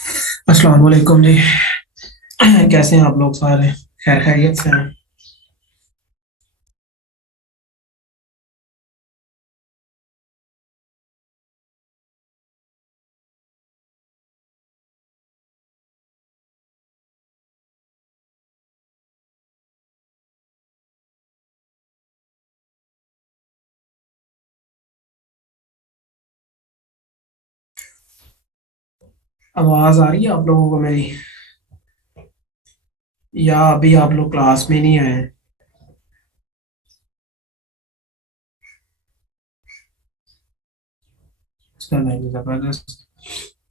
अस्सलाम वालेकुम जी। कैसे हैं आप लोग सारे? खैर खैरियत से हैं? आवाज आ रही है आप लोगों को मेरी? या अभी आप लोग क्लास में नहीं आए हैं? इसका नहीं, जबरदस्त।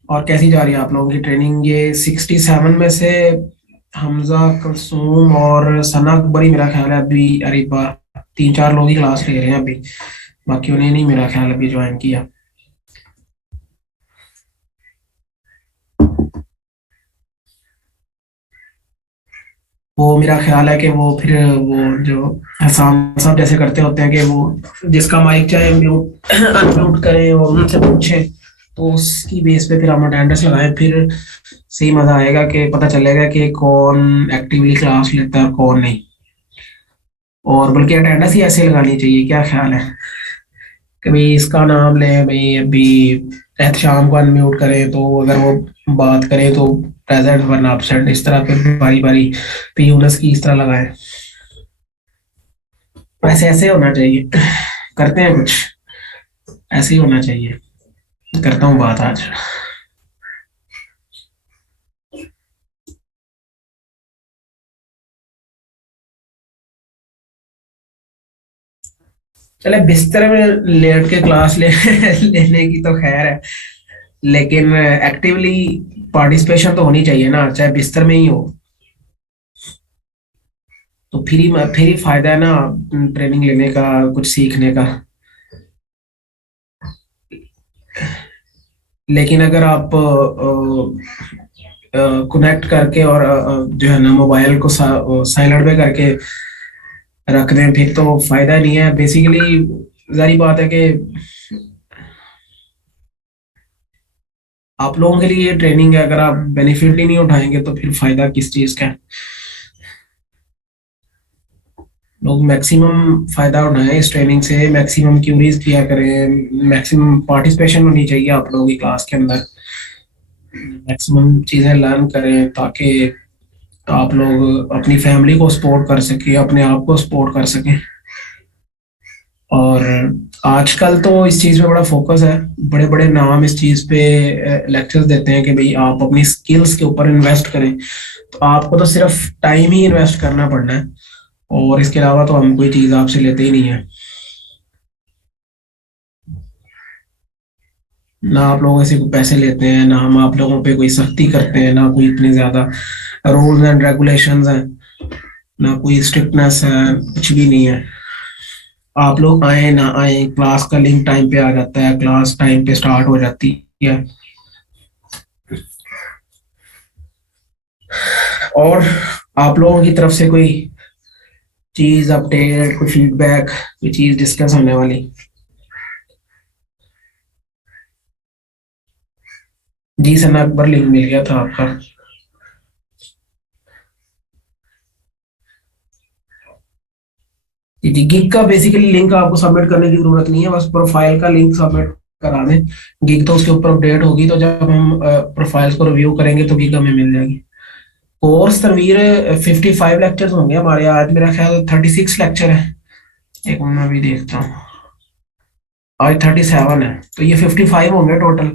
और कैसी जा रही है आप लोगों की ट्रेनिंग? ये 67 में से हमजा, कुलसूम और सना अकबरी मेरा ख्याल है अभी अरीबा, तीन चार लोग ही क्लास ले रहे हैं अभी। बाकी उन्हें नहीं मेरा ख्याल अभी ज्वाइन किया। वो मेरा ख्याल है कि वो फिर वो जो हसान साहब जैसे करते होते हैं कि वो जिसका माइक चाहे म्यूट अनम्यूट करें और उनसे पूछें, तो उसकी बेस पे फिर हम अटेंडेंस लगाएं। फिर सही मजा आएगा कि पता चलेगा कि कौन एक्टिवली क्लास लेता है और कौन नहीं। और बल्कि अटेंडेंस ही ऐसे लगानी चाहिए, क्या ख्याल है? कि भाई इसका नाम लें, भाई अभी एहतशाम को अनम्यूट करें तो अगर वो बात करें तो प्रेजेंट वरना absent, इस तरह फिर बारी बारी पीयूनस की इस तरह लगाएं। वैसे ऐसे होना चाहिए। करते हैं कुछ, ऐसे ही होना चाहिए। करता हूँ बात आज। चले बिस्तर में लेट के क्लास लेने की तो खैर है, लेकिन एक्टिवली पार्टिसिपेशन तो होनी चाहिए ना, चाहे बिस्तर में ही हो। तो फिर ही फायदा है ना ट्रेनिंग लेने का, कुछ सीखने का। लेकिन अगर आप कनेक्ट करके और जो है ना मोबाइल को साइलेंट पे करके रख दें, फिर तो फायदा नहीं है बेसिकली। जारी बात है कि आप लोगों के लिए ये ट्रेनिंग है, अगर आप बेनिफिट ही नहीं उठाएंगे तो फिर फायदा किस चीज का है? लोग मैक्सिमम फायदा उठाएं इस ट्रेनिंग से, मैक्सिमम क्यूरीज किया करें, मैक्सिमम पार्टिसिपेशन होनी चाहिए आप लोगों की क्लास के अंदर, मैक्सिमम चीजें लर्न करें ताकि आप लोग अपनी फैमिली को सपोर्ट कर सकें, अपने आप को सपोर्ट कर सकें। और आजकल तो इस चीज़ में बड़ा फोकस है, बड़े बड़े नाम इस चीज़ पे लेक्चर्स देते हैं कि भाई आप अपनी स्किल्स के ऊपर इन्वेस्ट करें। तो आपको तो सिर्फ टाइम ही इन्वेस्ट करना पड़ना है, और इसके अलावा तो हम कोई चीज़ आपसे लेते ही नहीं है। ना आप लोगों से कोई पैसे लेते हैं, ना हम आप लोगों पे कोई सख्ती करते हैं, ना कोई इतने ज़्यादा रूल्स एंड रेगुलेशंस हैं, ना कोई स्ट्रिक्टनेस है, कुछ भी नहीं है। आप लोग आए ना आए, क्लास का लिंक टाइम पे आ जाता है, क्लास टाइम पे स्टार्ट हो जाती है। और आप लोगों की तरफ से कोई चीज अपडेट, कोई फीडबैक, कोई चीज डिस्कस होने वाली? जी सना अकबर, लिंक मिल गया था आपका? जी जी, गिग का बेसिकली लिंक आपको सबमिट करने की जरूरत नहीं है, बस प्रोफाइल का लिंक सबमिट करा दें। गिग तो उसके ऊपर अपडेट होगी, तो जब हम प्रोफाइल्स को रिव्यू करेंगे तो गिग हमें मिल जाएगी। कोर्स तनवीर 55 लेक्चर्स होंगे हमारे आज, मेरा ख्याल 36 लेक्चर है। एक मिनट में अभी देखता हूँ। आज 37 है, तो ये 55 होंगे टोटल।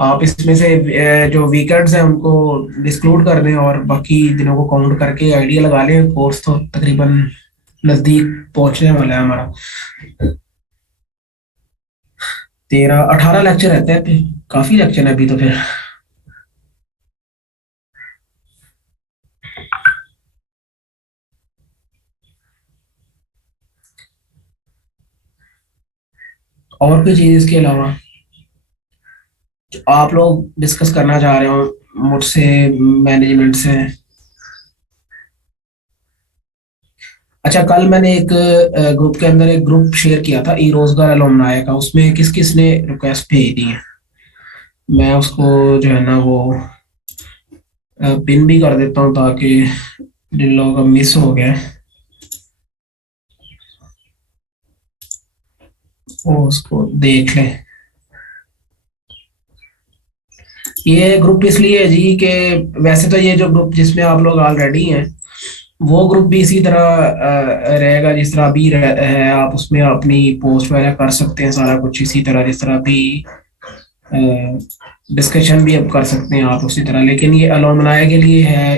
आप इसमें से जो वीकेंड्स हैं उनको डिस्क्लूड कर दें और बाकी दिनों को काउंट करके आइडिया लगा लें। कोर्स तो तकरीबन नजदीक पहुंचने वाला है हमारा। 13 18 लेक्चर रहते हैं, फिर काफी लेक्चर है अभी तो फिर। और कोई चीज इसके अलावा जो आप लोग डिस्कस करना चाह रहे हो मुझसे, मैनेजमेंट से? अच्छा, कल मैंने एक ग्रुप के अंदर एक ग्रुप शेयर किया था ई रोजगार एलुमनाई का, उसमें किस किस ने रिक्वेस्ट भेज दी है। मैं उसको जो है ना वो पिन भी कर देता हूँ ताकि जिन लोगों का मिस हो गया है, वो उसको देख लें। ये ग्रुप इसलिए है जी कि वैसे तो ये जो ग्रुप जिसमें आप लोग ऑलरेडी हैं, वो ग्रुप भी इसी तरह रहेगा जिस तरह अभी है। आप उसमें अपनी पोस्ट वगैरह कर सकते हैं, सारा कुछ इसी तरह जिस तरह अभी डिस्कशन भी अब कर सकते हैं आप उसी तरह। लेकिन ये अलुमनाई के लिए है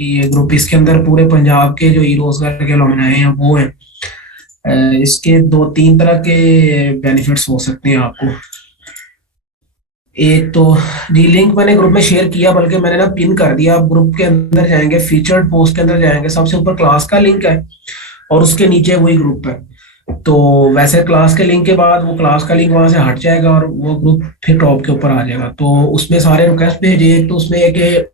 ये ग्रुप। इसके अंदर पूरे पंजाब के जो रोजगार के अलुमनाई हैं वो हैं। इसके दो तीन तरह के बेनिफिट्स हो सकते हैं आपको। एक तो जी लिंक मैंने ग्रुप में शेयर किया, बल्कि मैंने ना पिन कर दिया। आप ग्रुप के अंदर जाएंगे, फीचर्ड पोस्ट के अंदर जाएंगे, सबसे ऊपर क्लास का लिंक है और उसके नीचे वही ग्रुप है। तो वैसे क्लास के लिंक के बाद वो क्लास का लिंक वहां से हट जाएगा और वो ग्रुप फिर टॉप के ऊपर आ जाएगा। तो उसमें सारे रिक्वेस्ट भेजिए। एक तो उसमें एक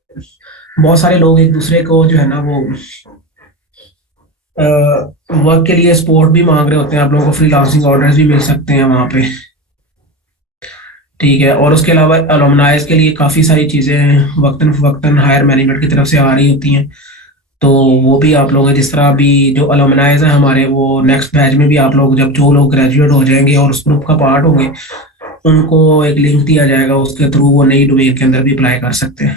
बहुत सारे लोग एक दूसरे को जो है ना वो वर्क के लिए सपोर्ट भी मांग रहे होते हैं। आप लोगों को फ्रीलांसिंग ऑर्डर्स भी मिल सकते हैं वहाँ पे। ठीक है। और उसके अलावा अलुमनाइज के लिए काफ़ी सारी चीज़ें वक्तन फवक्तन हायर मैनेजमेंट की तरफ से आ रही होती हैं। तो वो भी आप लोग हैं, जिस तरह अभी जो अलुमनाइज हैं हमारे, वो नेक्स्ट बैच में भी आप लोग जब जो लोग ग्रेजुएट हो जाएंगे और उस ग्रुप का पार्ट होंगे, उनको एक लिंक दिया जाएगा, उसके थ्रू वो नई डोमेन के अंदर भी अप्लाई कर सकते हैं।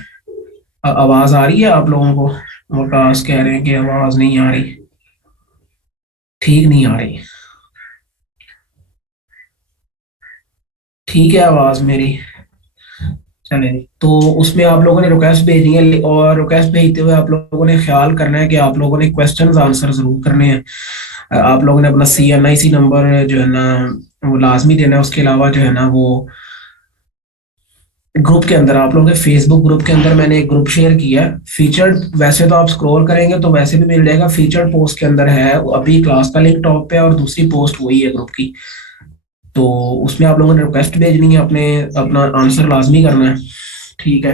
आवाज़ आ रही है आप लोगों को? वो टास्क कह रहे हैं कि आवाज़ नहीं आ रही, ठीक नहीं आ रही। ठीक है आवाज़ मेरी? चले। तो उसमें आप लोगों ने रिक्वेस्ट भेजनी है और रिक्वेस्ट भेजते हुए आप लोगों ने ख्याल करना है कि आप लोगों ने क्वेश्चंस आंसर जरूर करने हैं। आप लोगों ने अपना CNIC नंबर जो है ना वो लाजमी देना है। उसके अलावा जो है ना वो ग्रुप के अंदर, आप लोगों के फेसबुक ग्रुप के अंदर मैंने एक ग्रुप शेयर किया है फीचर्ड। वैसे तो आप स्क्रॉल करेंगे तो वैसे भी मिल जाएगा। फीचर्ड पोस्ट के अंदर है अभी क्लास का लिंक टॉप पे, और दूसरी पोस्ट वही है ग्रुप की। तो उसमें आप लोगों ने रिक्वेस्ट भेजनी है, अपने अपना आंसर लाजमी करना है। ठीक है।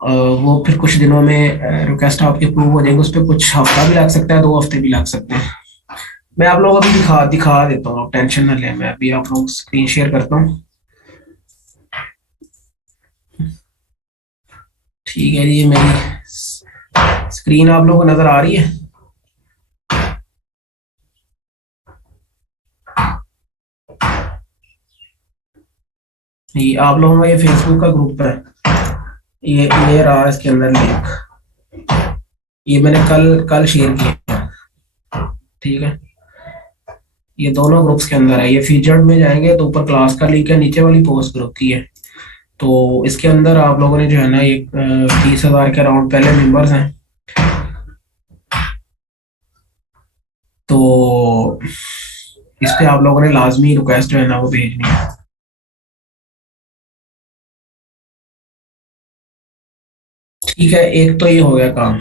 वो फिर कुछ दिनों में रिक्वेस्ट आपके अप्रूव हो जाएंगे। उस पर कुछ हफ्ता भी लग सकता है, 2 हफ्ते भी लग सकते हैं। मैं आप लोगों को अभी दिखा दिखा देता हूँ, आप टेंशन ना लें। मैं अभी आप लोगों को स्क्रीन शेयर करता हूँ। ठीक है जी, मेरी स्क्रीन आप लोगों को नजर आ रही है? ये आप लोगों का ये फेसबुक का ग्रुप है। ये रहा इसके अंदर लिंक। ये मैंने कल कल शेयर किया। ठीक है। ये दोनों ग्रुप्स के अंदर है। ये फीचर्ड में जाएंगे तो ऊपर क्लास का लिंक है, नीचे वाली पोस्ट ग्रुप की है। तो इसके अंदर आप लोगों ने जो है ना ये 30,000 के अराउंड पहले मेंबर्स हैं। तो इस पे आप लोगों ने लाजमी रिक्वेस्ट जो है ना वो भेजनी है। ठीक है, एक तो ये हो गया काम।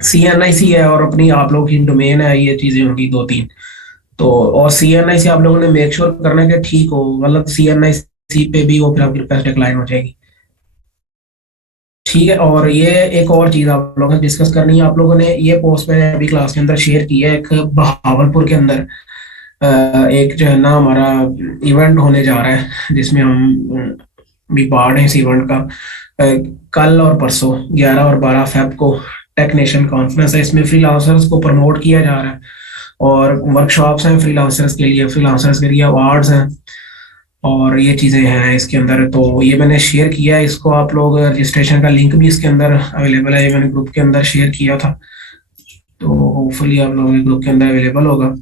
CNIC है और अपनी आप लोग की डोमेन है, ये चीजें होंगी दो तीन। तो और CNIC आप लोगों ने मेक श्योर करना है कि ठीक हो, मतलब CNIC पे भी वो फिर आपकी रिक्वेस्ट डिक्लाइन हो जाएगी। ठीक है। और ये एक और चीज आप लोगों ने डिस्कस करनी है। आप लोगों ने ये पोस्ट मैंने अभी क्लास के अंदर शेयर की है, एक बहावलपुर के अंदर एक जो है ना हमारा इवेंट होने जा रहा है, जिसमें हम भी पार्ट है इस इवेंट का। कल और परसों 11 और 12 फेब को टेक नेशन कॉन्फ्रेंस है। इसमें फ्रीलांसर्स को प्रमोट किया जा रहा है और वर्कशॉप्स हैं फ्रीलांसर्स के लिए, फ्रीलांसर्स के लिए अवार्ड्स हैं और ये चीज़ें हैं इसके अंदर। तो ये मैंने शेयर किया है इसको। आप लोग रजिस्ट्रेशन का लिंक भी इसके अंदर अवेलेबल है, ये मैंने ग्रुप के अंदर शेयर किया था। तो होपफुली आप लोगों के ग्रुप के अंदर अवेलेबल होगा।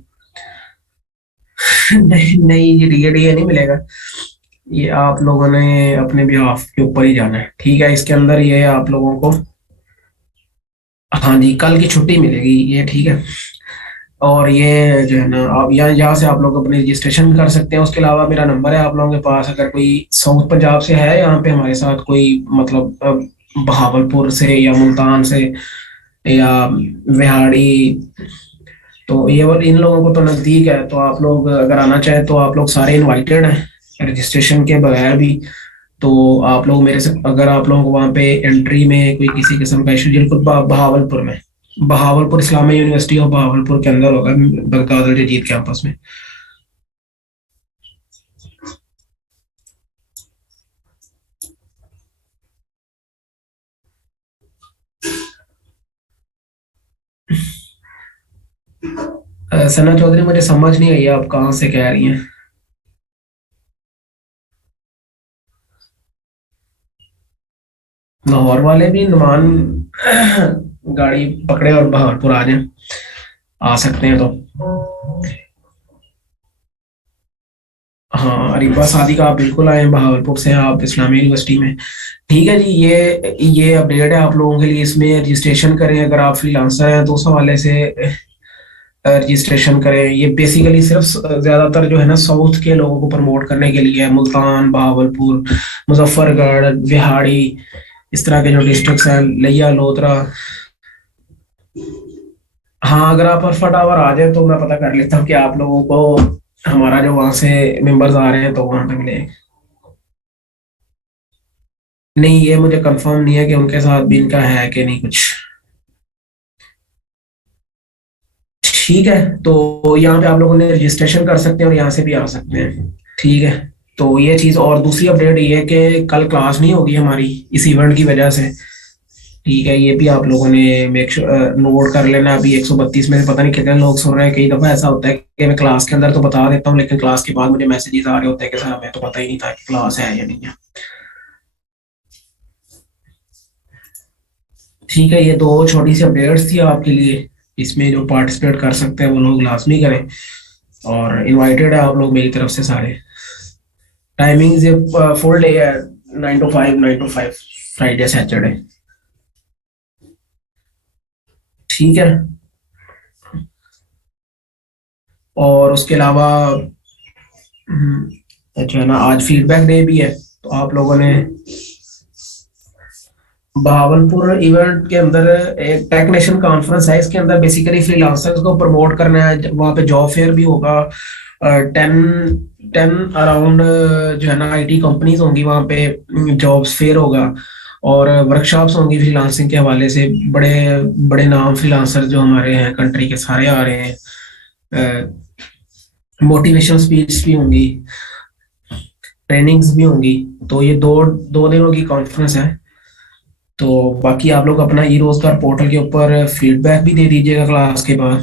नहीं नहीं, ये नहीं मिलेगा। ये आप लोगों ने अपने बिहाफ के ऊपर ही जाना है। ठीक है। इसके अंदर ये आप लोगों को, हाँ जी, कल की छुट्टी मिलेगी ये। ठीक है। और ये जो है ना आप यहाँ से आप लोग अपनी रजिस्ट्रेशन कर सकते हैं। उसके अलावा मेरा नंबर है आप लोगों के पास, अगर कोई साउथ पंजाब से है यहाँ पे हमारे साथ कोई, मतलब बहावलपुर से या मुल्तान से या विहाड़ी, तो ये वो इन लोगों को तो नज़दीक है। तो आप लोग अगर आना चाहें तो आप लोग सारे इनवाइटेड हैं रजिस्ट्रेशन के बगैर भी। तो आप लोग मेरे से, अगर आप लोगों को वहाँ पे एंट्री में कोई किसी किस्म का इशू, बिल्कुल बहावलपुर में, बहावलपुर इस्लामिया यूनिवर्सिटी ऑफ बहावलपुर के अंदर होगा, बगदाद अल जदीद कैंपस में। सना चौधरी, मुझे समझ नहीं आई आप कहाँ से कह रही हैं। लाहौर वाले भी नुमान गाड़ी पकड़े और बहावलपुर आ जाए, आ सकते हैं तो। हाँ, अरीबा सादी का आप बिल्कुल आए, बहावलपुर से आप इस्लामी यूनिवर्सिटी में। ठीक है जी, ये अपडेट है आप लोगों के लिए। इसमें रजिस्ट्रेशन करें, अगर आप फ्रीलांसर हैं तो उस हवाले से रजिस्ट्रेशन करें। ये बेसिकली सिर्फ ज्यादातर जो है ना साउथ के लोगों को प्रमोट करने के लिए है। मुल्तान, बहावलपुर, मुजफ्फरगढ़, बिहाड़ी, इस तरह के जो डिस्ट्रिक्ट्स हैं, लिया, लोथरा। हाँ, अगर आप फटाफट आ जाए तो मैं पता कर लेता हूँ कि आप लोगों को हमारा जो वहां से मेंबर्स आ रहे हैं तो वहां पे मिले। नहीं, ये मुझे कंफर्म नहीं है कि उनके साथ भी इनका है कि नहीं कुछ। ठीक है, तो यहाँ पे आप लोगों ने रजिस्ट्रेशन कर सकते हैं और यहाँ से भी आ सकते हैं। ठीक है, तो ये चीज़। और दूसरी अपडेट ये है कि कल क्लास नहीं होगी हमारी इस इवेंट की वजह से। ठीक है, ये भी आप लोगों ने मेक श्योर नोट कर लेना। अभी 132 में से पता नहीं कितने लोग सुन रहे हैं। कई दफा ऐसा होता है कि मैं क्लास के अंदर तो बता देता हूँ, लेकिन क्लास के बाद मुझे मैसेजेस आ रहे होते हैं कि सर हमें तो पता ही नहीं था कि क्लास है या नहीं है। ठीक है, ये दो छोटी सी अपडेट्स थी आपके लिए। इसमें जो पार्टिसिपेट कर सकते हैं वो लोग लाजमी करें, और इनवाइटेड है आप लोग मेरी तरफ से सारे। टाइमिंग्स ये फुल डे है, 9 to 5, 9 to 5, फ्राइडे सैटरडे। ठीक है, और उसके अलावा जो है ना आज फीडबैक डे भी है, तो आप लोगों ने बहावलपुर इवेंट के अंदर एक टेक्नीशियन कॉन्फ्रेंस है। इसके अंदर बेसिकली फ्रीलांसर्स को प्रमोट करना है। वहाँ पे जॉब फेयर भी होगा। 10 अराउंड जो है ना आईटी कंपनीज होंगी वहाँ पे। जॉब्स फेयर होगा और वर्कशॉप्स होंगी फ्रीलांसिंग के हवाले से। बड़े बड़े नाम फ्रीलांसर जो हमारे हैं कंट्री के सारे आ रहे हैं। मोटिवेशनल स्पीच भी होंगी, ट्रेनिंग्स भी होंगी। तो ये दो दो दिनों की कॉन्फ्रेंस है। तो बाकी आप लोग अपना ई रोजगार पोर्टल के ऊपर फीडबैक भी दे दीजिएगा क्लास के बाद।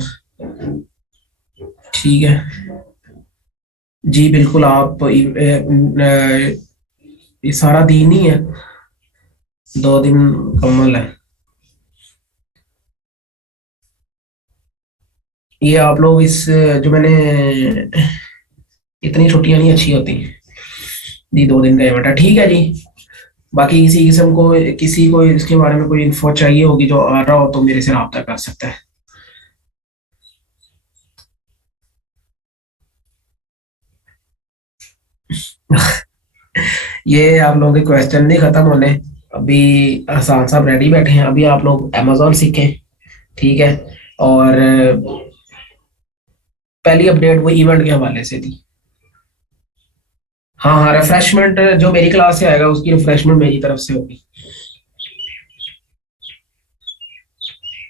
ठीक है जी, बिल्कुल। आप ये सारा दिन ही है, 2 दिन मुकम्मल है। ये आप लोग इस जो मैंने, इतनी छुट्टियां नहीं अच्छी होती जी। 2 दिन का इवेंट है, ठीक है जी। बाकी किसी किस्म को, किसी को इसके बारे में कोई इन्फो चाहिए होगी जो आ रहा हो तो मेरे से रब्ता कर सकता है। ये आप लोगों के क्वेश्चन नहीं खत्म होने। अभी हसान साहब रेडी बैठे हैं, अभी आप लोग अमेजोन सीखें। ठीक है, और पहली अपडेट वो इवेंट के हवाले से थी। हाँ हाँ, रिफ्रेशमेंट जो मेरी क्लास से आएगा उसकी रिफ्रेशमेंट मेरी तरफ से होगी।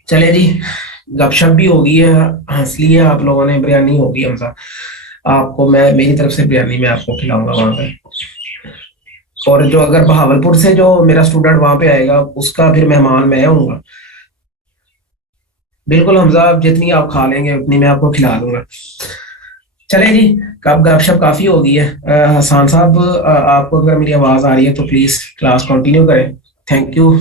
चले जी, गपशप भी होगी है, हंस लिए आप लोगों ने। बिरयानी होगी हमसा, आपको मैं मेरी तरफ से बिरयानी में आपको खिलाऊंगा वहां पे। और जो अगर बहावलपुर से जो मेरा स्टूडेंट वहां पे आएगा उसका फिर मेहमान मैं हूँगा। बिल्कुल हमजा, आप जितनी आप खा लेंगे उतनी मैं आपको खिला दूंगा। चले जी, कब गपशप काफी हो गई है। हसान साहब, आपको अगर मेरी आवाज आ रही है तो प्लीज क्लास कंटिन्यू करें। Thank you.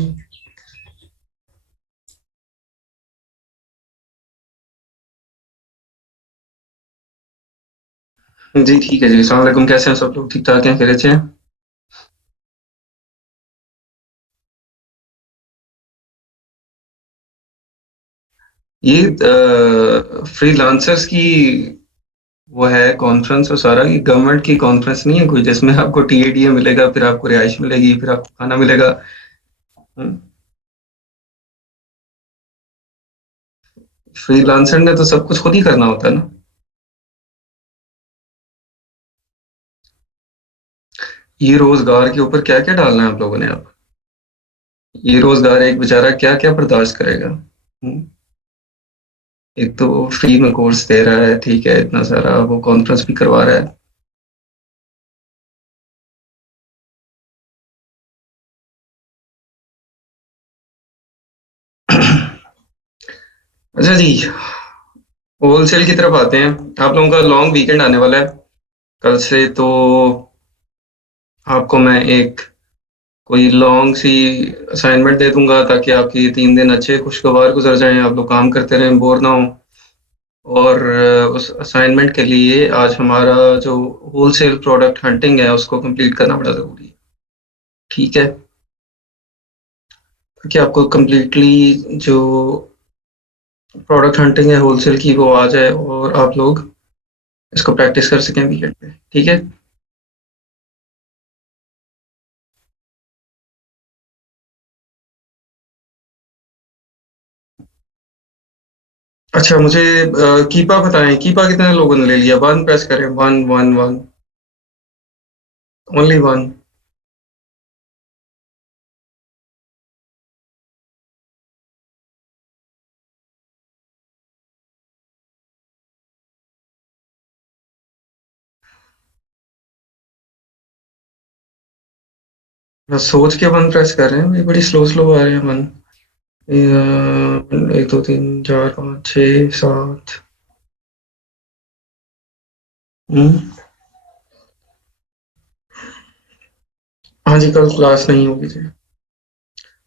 जी ठीक है जी। अस्सलाम वालेकुम, कैसे हैं सब लोग? ठीक ठाक हैं, खैरियत से हैं? ये फ्रीलांसर्स की वो है कॉन्फ्रेंस, और सारा ये गवर्नमेंट की कॉन्फ्रेंस नहीं है कोई, जिसमें आपको टीएडीए मिलेगा, फिर आपको रिहाइश मिलेगी, फिर आपको खाना मिलेगा। फ्रीलांसर ने तो सब कुछ खुद ही करना होता है ना। ये रोजगार के ऊपर क्या क्या डालना है आप लोगों ने? आप ये रोजगार एक बेचारा क्या क्या बर्दाश्त करेगा? एक तो फ्री में कोर्स दे रहा है, ठीक है, इतना सारा वो कॉन्फ्रेंस भी करवा रहा है। अच्छा जी, होलसेल की तरफ आते हैं। आप लोगों का लॉन्ग वीकेंड आने वाला है कल से, तो आपको मैं एक कोई लॉन्ग सी असाइनमेंट दे दूंगा ताकि आपके ये 3 दिन अच्छे खुशगवार गुजर जाएं, आप लोग काम करते रहें, बोर ना हो। और उस असाइनमेंट के लिए आज हमारा जो होलसेल प्रोडक्ट हंटिंग है उसको कंप्लीट करना बड़ा ज़रूरी है। ठीक है, ताकि आपको कंप्लीटली जो प्रोडक्ट हंटिंग है होलसेल की वो आ जाए और आप लोग इसको प्रैक्टिस कर सकें वीकेंड पे। ठीक है। अच्छा, मुझे कीपा बताएं, कीपा कितने लोगों ने ले लिया? वन प्रेस करें, one one one, only one. बस सोच के वन प्रेस कर रहे हैं, ये बड़ी स्लो स्लो आ रहे हैं वन। 1 2 3 4 5 6 7। हम्म। हाँ जी, कल क्लास नहीं होगी जी।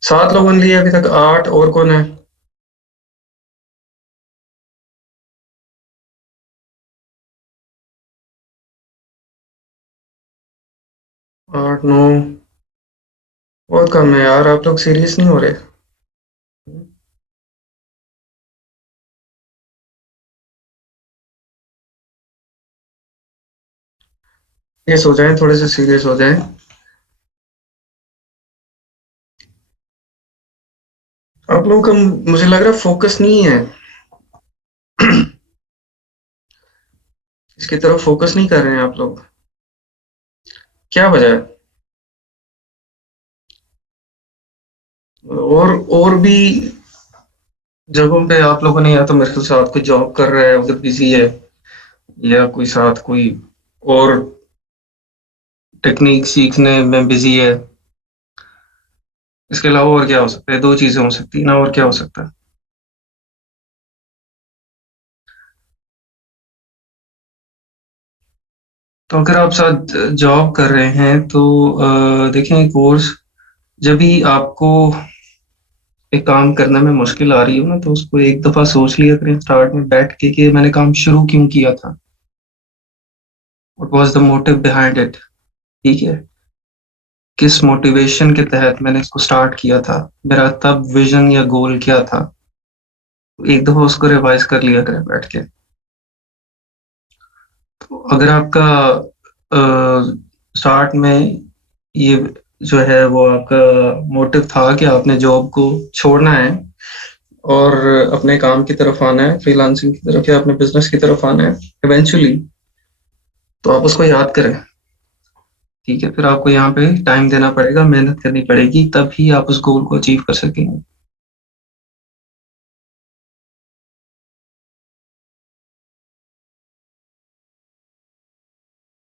7 लोगों ने लिया अभी तक, 8 और कौन है? 8 9 बहुत कम है यार, आप लोग सीरियस नहीं हो रहे। सीरियस हो जाएं, थोड़े से सीरियस हो जाएं। आप लोगों का मुझे लग रहा है फोकस नहीं है। इसकी तरफ फोकस नहीं कर रहे हैं आप लोग। क्या वजह है? और भी जगहों पे आप लोगों ने, या तो मेरे के साथ कोई जॉब कर रहा है उधर बिजी है, या कोई साथ कोई और टेक्निक सीखने में बिजी है। इसके अलावा और क्या हो सकता है? 2 चीजें हो सकती है ना, और क्या हो सकता है? तो अगर आप साथ जॉब कर रहे हैं तो देखें, कोर्स जब भी आपको एक काम करने में मुश्किल आ रही हो ना, तो उसको एक दफा सोच लिया करें स्टार्ट में बैठ के कि मैंने काम शुरू क्यों किया था, what was the motive behind it. ठीक है, किस मोटिवेशन के तहत मैंने इसको स्टार्ट किया था, मेरा तब विजन या गोल क्या था। एक दफा उसको रिवाइज कर लिया करें बैठ के। तो अगर आपका स्टार्ट में ये जो है वो आपका मोटिव था कि आपने जॉब को छोड़ना है और अपने काम की तरफ आना है, फ्रीलांसिंग की तरफ या अपने बिजनेस की तरफ आना है इवेंचुअली, तो आप उसको याद करें। ठीक है, फिर आपको यहाँ पे टाइम देना पड़ेगा, मेहनत करनी पड़ेगी, तभी आप उस गोल को अचीव कर सकेंगे।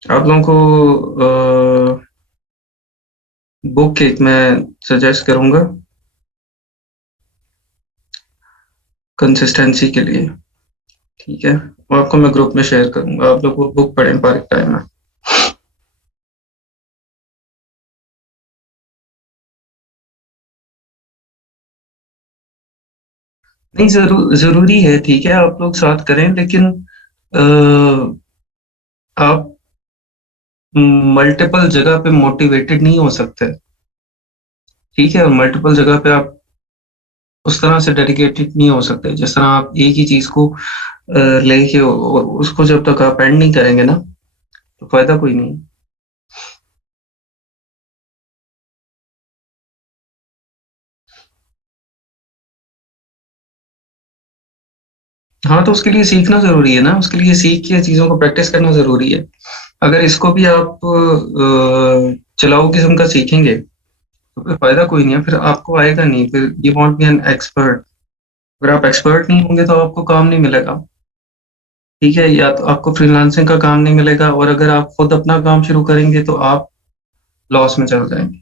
आप लोगों को बुक एक मैं सजेस्ट करूंगा कंसिस्टेंसी के लिए। ठीक है, वो आपको मैं ग्रुप में शेयर करूंगा, आप लोग वो बुक पढ़ें पार्ट टाइम में। नहीं, जरूरी है, ठीक है, आप लोग साथ करें, लेकिन अ, आप मल्टीपल जगह पे मोटिवेटेड नहीं हो सकते। ठीक है, मल्टीपल जगह पे आप उस तरह से डेडिकेटेड नहीं हो सकते जिस तरह आप एक ही चीज को लेके और उसको जब तक आप एंड नहीं करेंगे ना, तो फायदा कोई नहीं। हाँ, तो उसके लिए सीखना जरूरी है ना, उसके लिए सीख के चीजों को प्रैक्टिस करना जरूरी है। अगर इसको भी आप चलाऊ किस्म का सीखेंगे तो फिर फायदा कोई नहीं है, फिर आपको आएगा नहीं, फिर you want be an expert. अगर आप एक्सपर्ट नहीं होंगे तो आपको काम नहीं मिलेगा। ठीक है, या तो आपको फ्रीलांसिंग का काम नहीं मिलेगा, और अगर आप खुद अपना काम शुरू करेंगे तो आप लॉस में चल जाएंगे।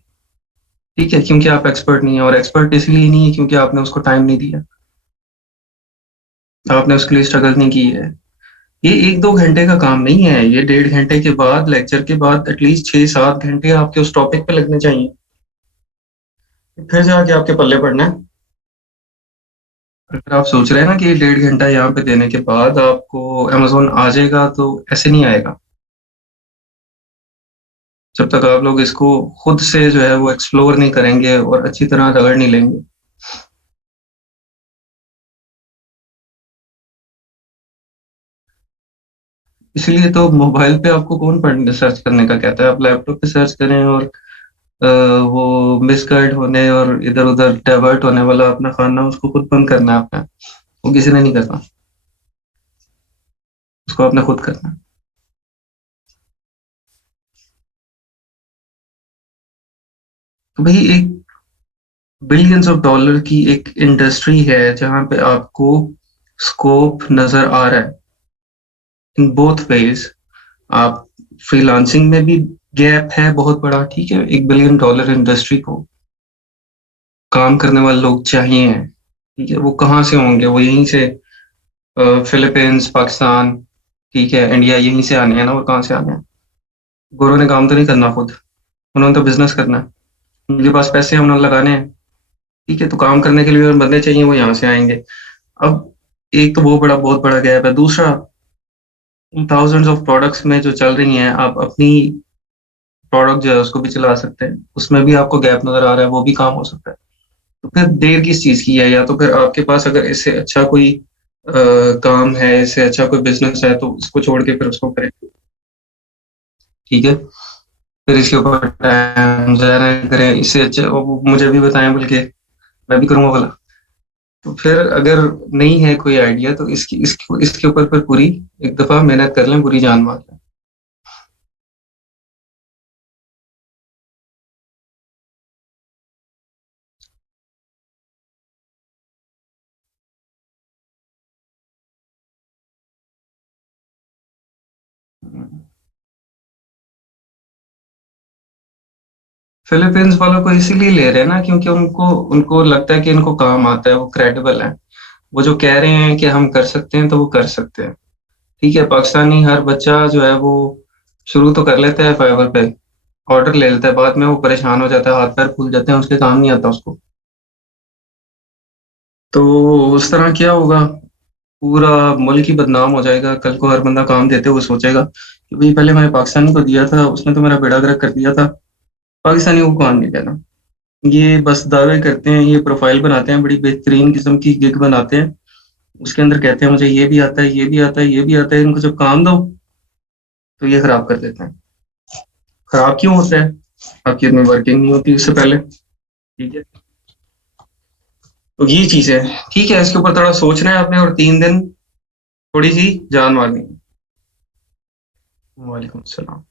ठीक है, क्योंकि आप एक्सपर्ट नहीं है, और एक्सपर्ट इसलिए नहीं है क्योंकि आपने उसको टाइम नहीं दिया। आपने उसके लिए स्ट्रगल नहीं की है। ये 1-2 घंटे का काम नहीं है, ये 1.5 घंटे के बाद, लेक्चर के बाद एटलीस्ट 6-7 घंटे आपके उस टॉपिक पे लगने चाहिए, फिर जाके आपके पल्ले पड़ना है। अगर आप सोच रहे हैं ना कि 1.5 घंटा यहाँ पे देने के बाद आपको अमेज़न आ जाएगा, तो ऐसे नहीं आएगा। जब तक आप लोग इसको खुद से जो है वो एक्सप्लोर नहीं करेंगे और अच्छी तरह रगड़ नहीं लेंगे। इसलिए तो मोबाइल पे आपको कौन पढ़ने सर्च करने का कहता है, आप लैपटॉप पे सर्च करें, और अ, वो मिसगाइड होने और इधर-उधर डाइवर्ट होने वाला अपना खाना उसको खुद बंद करना है आपने, वो किसी ने नहीं करना, उसको आपने खुद करना है। तो भाई एक बिलियंस ऑफ डॉलर की एक इंडस्ट्री है जहाँ पे आपको स्कोप नज़र आ रहा है इन बोथ वेज़। आप फ्रीलांसिंग में भी गैप है बहुत बड़ा, ठीक है? 1 बिलियन डॉलर इंडस्ट्री को काम करने वाले लोग चाहिए, ठीक है? वो कहाँ से होंगे? वो यहीं से फिलीपींस, पाकिस्तान, ठीक है, इंडिया, यहीं से आने हैं ना, और कहाँ से आने हैं? गोरों ने काम तो नहीं करना खुद, उन्होंने तो बिजनेस करना है, उनके पास पैसे हैं, उन्होंने लगाने हैं, ठीक है? तो काम करने के लिए बंदे चाहिए, वो यहाँ से आएंगे। अब एक तो वो बड़ा बहुत बड़ा गैप है। दूसरा, थाउजेंड्स ऑफ प्रोडक्ट्स में जो चल रही हैं, आप अपनी प्रोडक्ट जो है उसको भी चला सकते हैं, उसमें भी आपको गैप नजर आ रहा है, वो भी काम हो सकता है। तो फिर देर किस चीज की है? या तो फिर आपके पास अगर इससे अच्छा कोई काम है, इससे अच्छा कोई बिजनेस है, तो इसको छोड़ के फिर उसको करें, ठीक है? फिर इसके ऊपर टाइम ज़ाया करें, इससे अच्छा वो मुझे भी बताएं, बल्कि मैं भी करूँगा भला। तो फिर अगर नहीं है कोई आइडिया, तो इसके ऊपर फिर पूरी एक दफ़ा मेहनत कर लें, पूरी जान मार लें। फिलीपींस वालों को इसीलिए ले रहे हैं ना, क्योंकि उनको उनको लगता है कि इनको काम आता है, वो क्रेडिबल है। वो जो कह रहे हैं कि हम कर सकते हैं, तो वो कर सकते हैं, ठीक है? पाकिस्तानी हर बच्चा जो है वो शुरू तो कर लेता है फाइवर पे, ऑर्डर ले लेता है, बाद में वो परेशान हो जाता है, हाथ पैर फूल जाते हैं, उसके काम नहीं आता उसको। तो उस तरह क्या होगा, पूरा मुल्क ही बदनाम हो जाएगा। कल को हर बंदा काम देते हुए सोचेगा कि भाई पहले मैंने पाकिस्तानी को दिया था, उसने तो मेरा बेड़ा गर्क कर दिया था, पाकिस्तानियों को काम नहीं देना। ये बस दावे करते हैं, ये प्रोफाइल बनाते हैं, बड़ी बेहतरीन किस्म की गिग बनाते हैं, उसके अंदर कहते हैं मुझे ये भी आता है, ये भी आता है, ये भी आता है। इनको जब काम दो तो ये खराब कर देते हैं। खराब क्यों होता है? आपकी इतनी वर्किंग नहीं होती उससे पहले, ठीक है? तो ये चीज है, ठीक है? इसके ऊपर थोड़ा सोचना है आपने, और 3 दिन थोड़ी सी जान मारनी है। वालेकुम सलाम।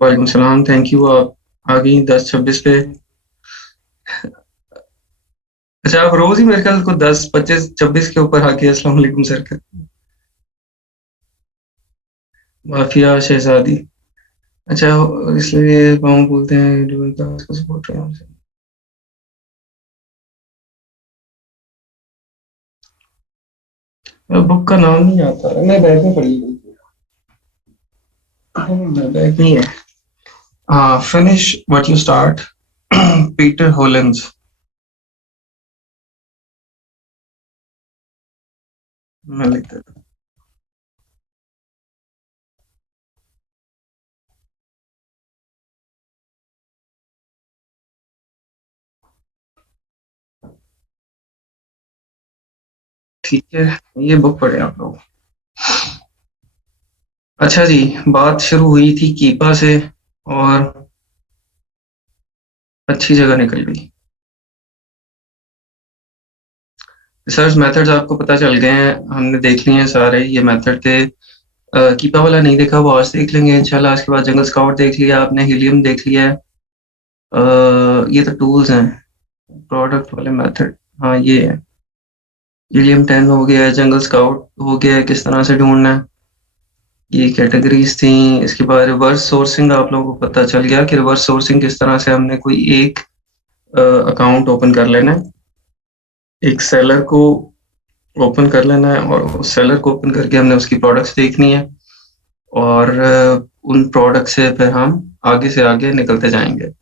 वालेकुम सलाम, थैंक यू। आप आ गई 10:26 पे। अच्छा, आप रोज ही मेरे ख्याल को 10, 25, 26 के ऊपर आके अस्सलाम वालेकुम सर कर। माफिया शहजादी। अच्छा, इसलिए हम बोलते हैं जो उसको सपोर्ट रहे हैं। बुक का नाम नहीं आता है, मैं बैग में पड़ी हुई है। मैं बैग नहीं है। हाँ, finish what you start. Peter Hollens. मैं लिख देता हूँ। ठीक है, ये बुक पढ़े आप लोग। अच्छा जी, बात शुरू हुई थी कीपा से, और अच्छी जगह निकल गई। रिसर्च मेथड्स आपको पता चल गए हैं, हमने देख लिए हैं सारे ये मेथड थे। कीपा वाला नहीं देखा, वो आज देख लेंगे इंशाल्लाह। इसके बाद जंगल स्काउट देख लिया आपने, हीलियम देख लिया है। ये तो टूल्स हैं, प्रोडक्ट वाले मेथड। हाँ, ये है। हीलियम 10 हो गया है, जंगल स्काउट हो गया है, किस तरह से ढूंढना है, ये कैटेगरीज थी। इसके बाद रिवर्स सोर्सिंग आप लोगों को पता चल गया कि रिवर्स सोर्सिंग किस तरह से हमने कोई एक अकाउंट ओपन कर लेना है, एक सेलर को ओपन कर लेना है और उस सेलर को ओपन करके हमने उसकी प्रोडक्ट्स देखनी है और उन प्रोडक्ट से फिर हम आगे से आगे निकलते जाएंगे।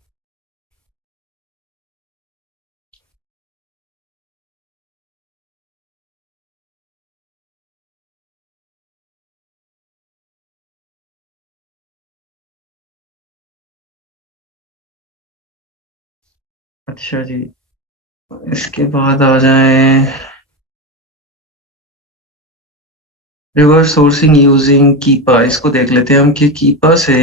अच्छा जी, इसके बाद आ जाए रिवर्स सोर्सिंग यूजिंग कीपा। इसको देख लेते हैं हम कि कीपा से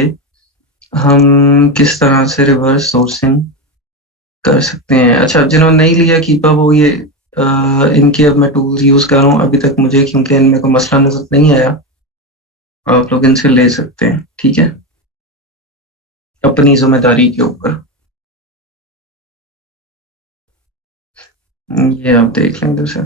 हम किस तरह से रिवर्स सोर्सिंग कर सकते हैं। अच्छा, जिन्होंने नहीं लिया कीपा वो ये इनके अब मैं टूल्स यूज कर रहा हूँ अभी तक मुझे, क्योंकि इनमें कोई मसला नजर नहीं आया। आप लोग इनसे ले सकते हैं, ठीक है, अपनी जिम्मेदारी के ऊपर। ये आप देख लें इधर से।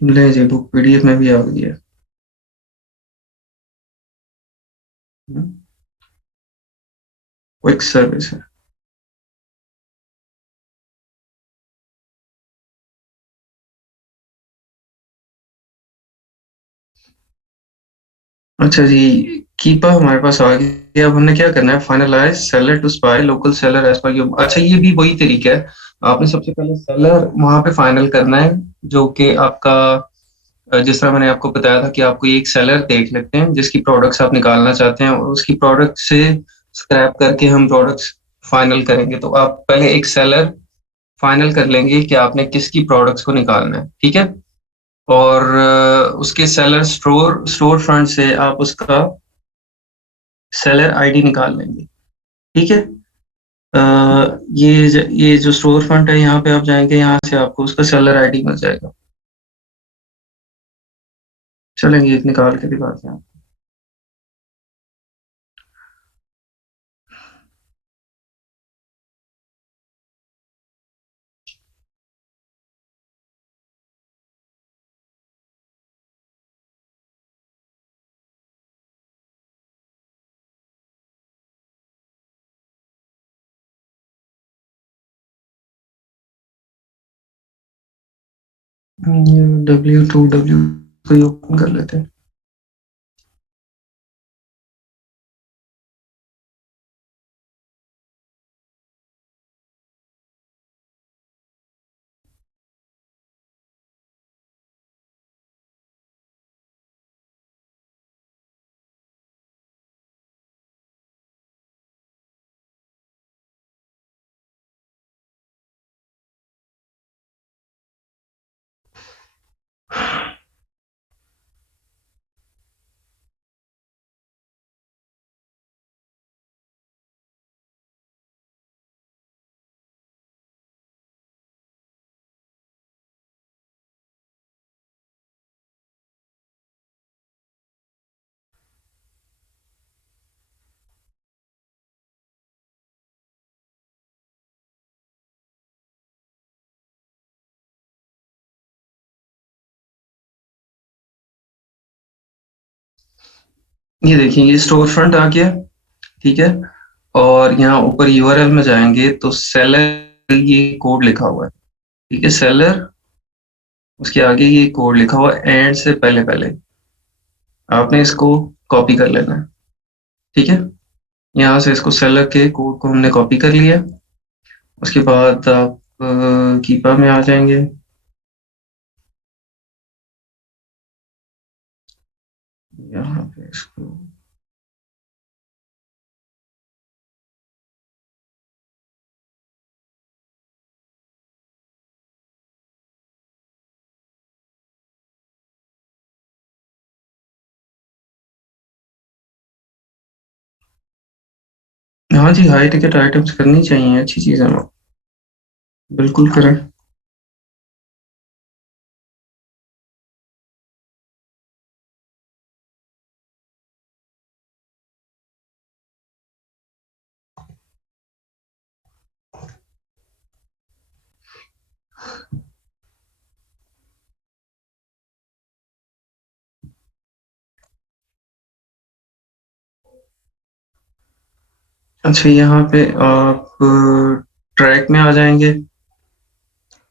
ले जी, बुक पीडीएफ में भी आ गई है। क्विक सर्विस है। अच्छा जी, कीपा हमारे पास आ गया। अब हमने क्या करना है, finalize seller to spy local seller as per your. अच्छा, ये भी वही तरीका है। आपने सबसे पहले सेलर वहां पे फाइनल करना है, जो कि आपका जिस तरह मैंने आपको बताया था कि आपको एक सेलर देख लेते हैं जिसकी प्रोडक्ट्स आप निकालना चाहते हैं और उसकी प्रोडक्ट से स्क्रैप करके हम प्रोडक्ट्स फाइनल करेंगे। तो आप पहले एक सेलर फाइनल कर लेंगे कि आपने किसकी प्रोडक्ट्स को निकालना है, ठीक है। और उसके सेलर स्टोर स्टोर फ्रंट से आप उसका सेलर आईडी निकाल लेंगे, ठीक है। ये जो स्टोर फ्रंट है यहाँ पे आप जाएंगे, यहाँ से आपको उसका सेलर आईडी मिल जाएगा। चलेंगे एक निकाल के दिखाते हैं। W2W को ही ओपन कर लेते हैं। ये देखिए, ये स्टोर फ्रंट आ गया, ठीक है। और यहाँ ऊपर यूआरएल में जाएंगे तो सेलर ये कोड लिखा हुआ है, ठीक है। सेलर, उसके आगे ये कोड लिखा हुआ है एंड से पहले पहले। आपने इसको कॉपी कर लेना है, ठीक है। यहाँ से इसको सेलर के कोड को हमने कॉपी कर लिया। उसके बाद आप कीपा में आ जाएंगे। यहाँ पे इसको, हाँ जी, हाई टिकट आइटम्स करनी चाहिए, अच्छी चीज़ है। बिल्कुल करें। अच्छा, यहाँ पे आप ट्रैक में आ जाएंगे,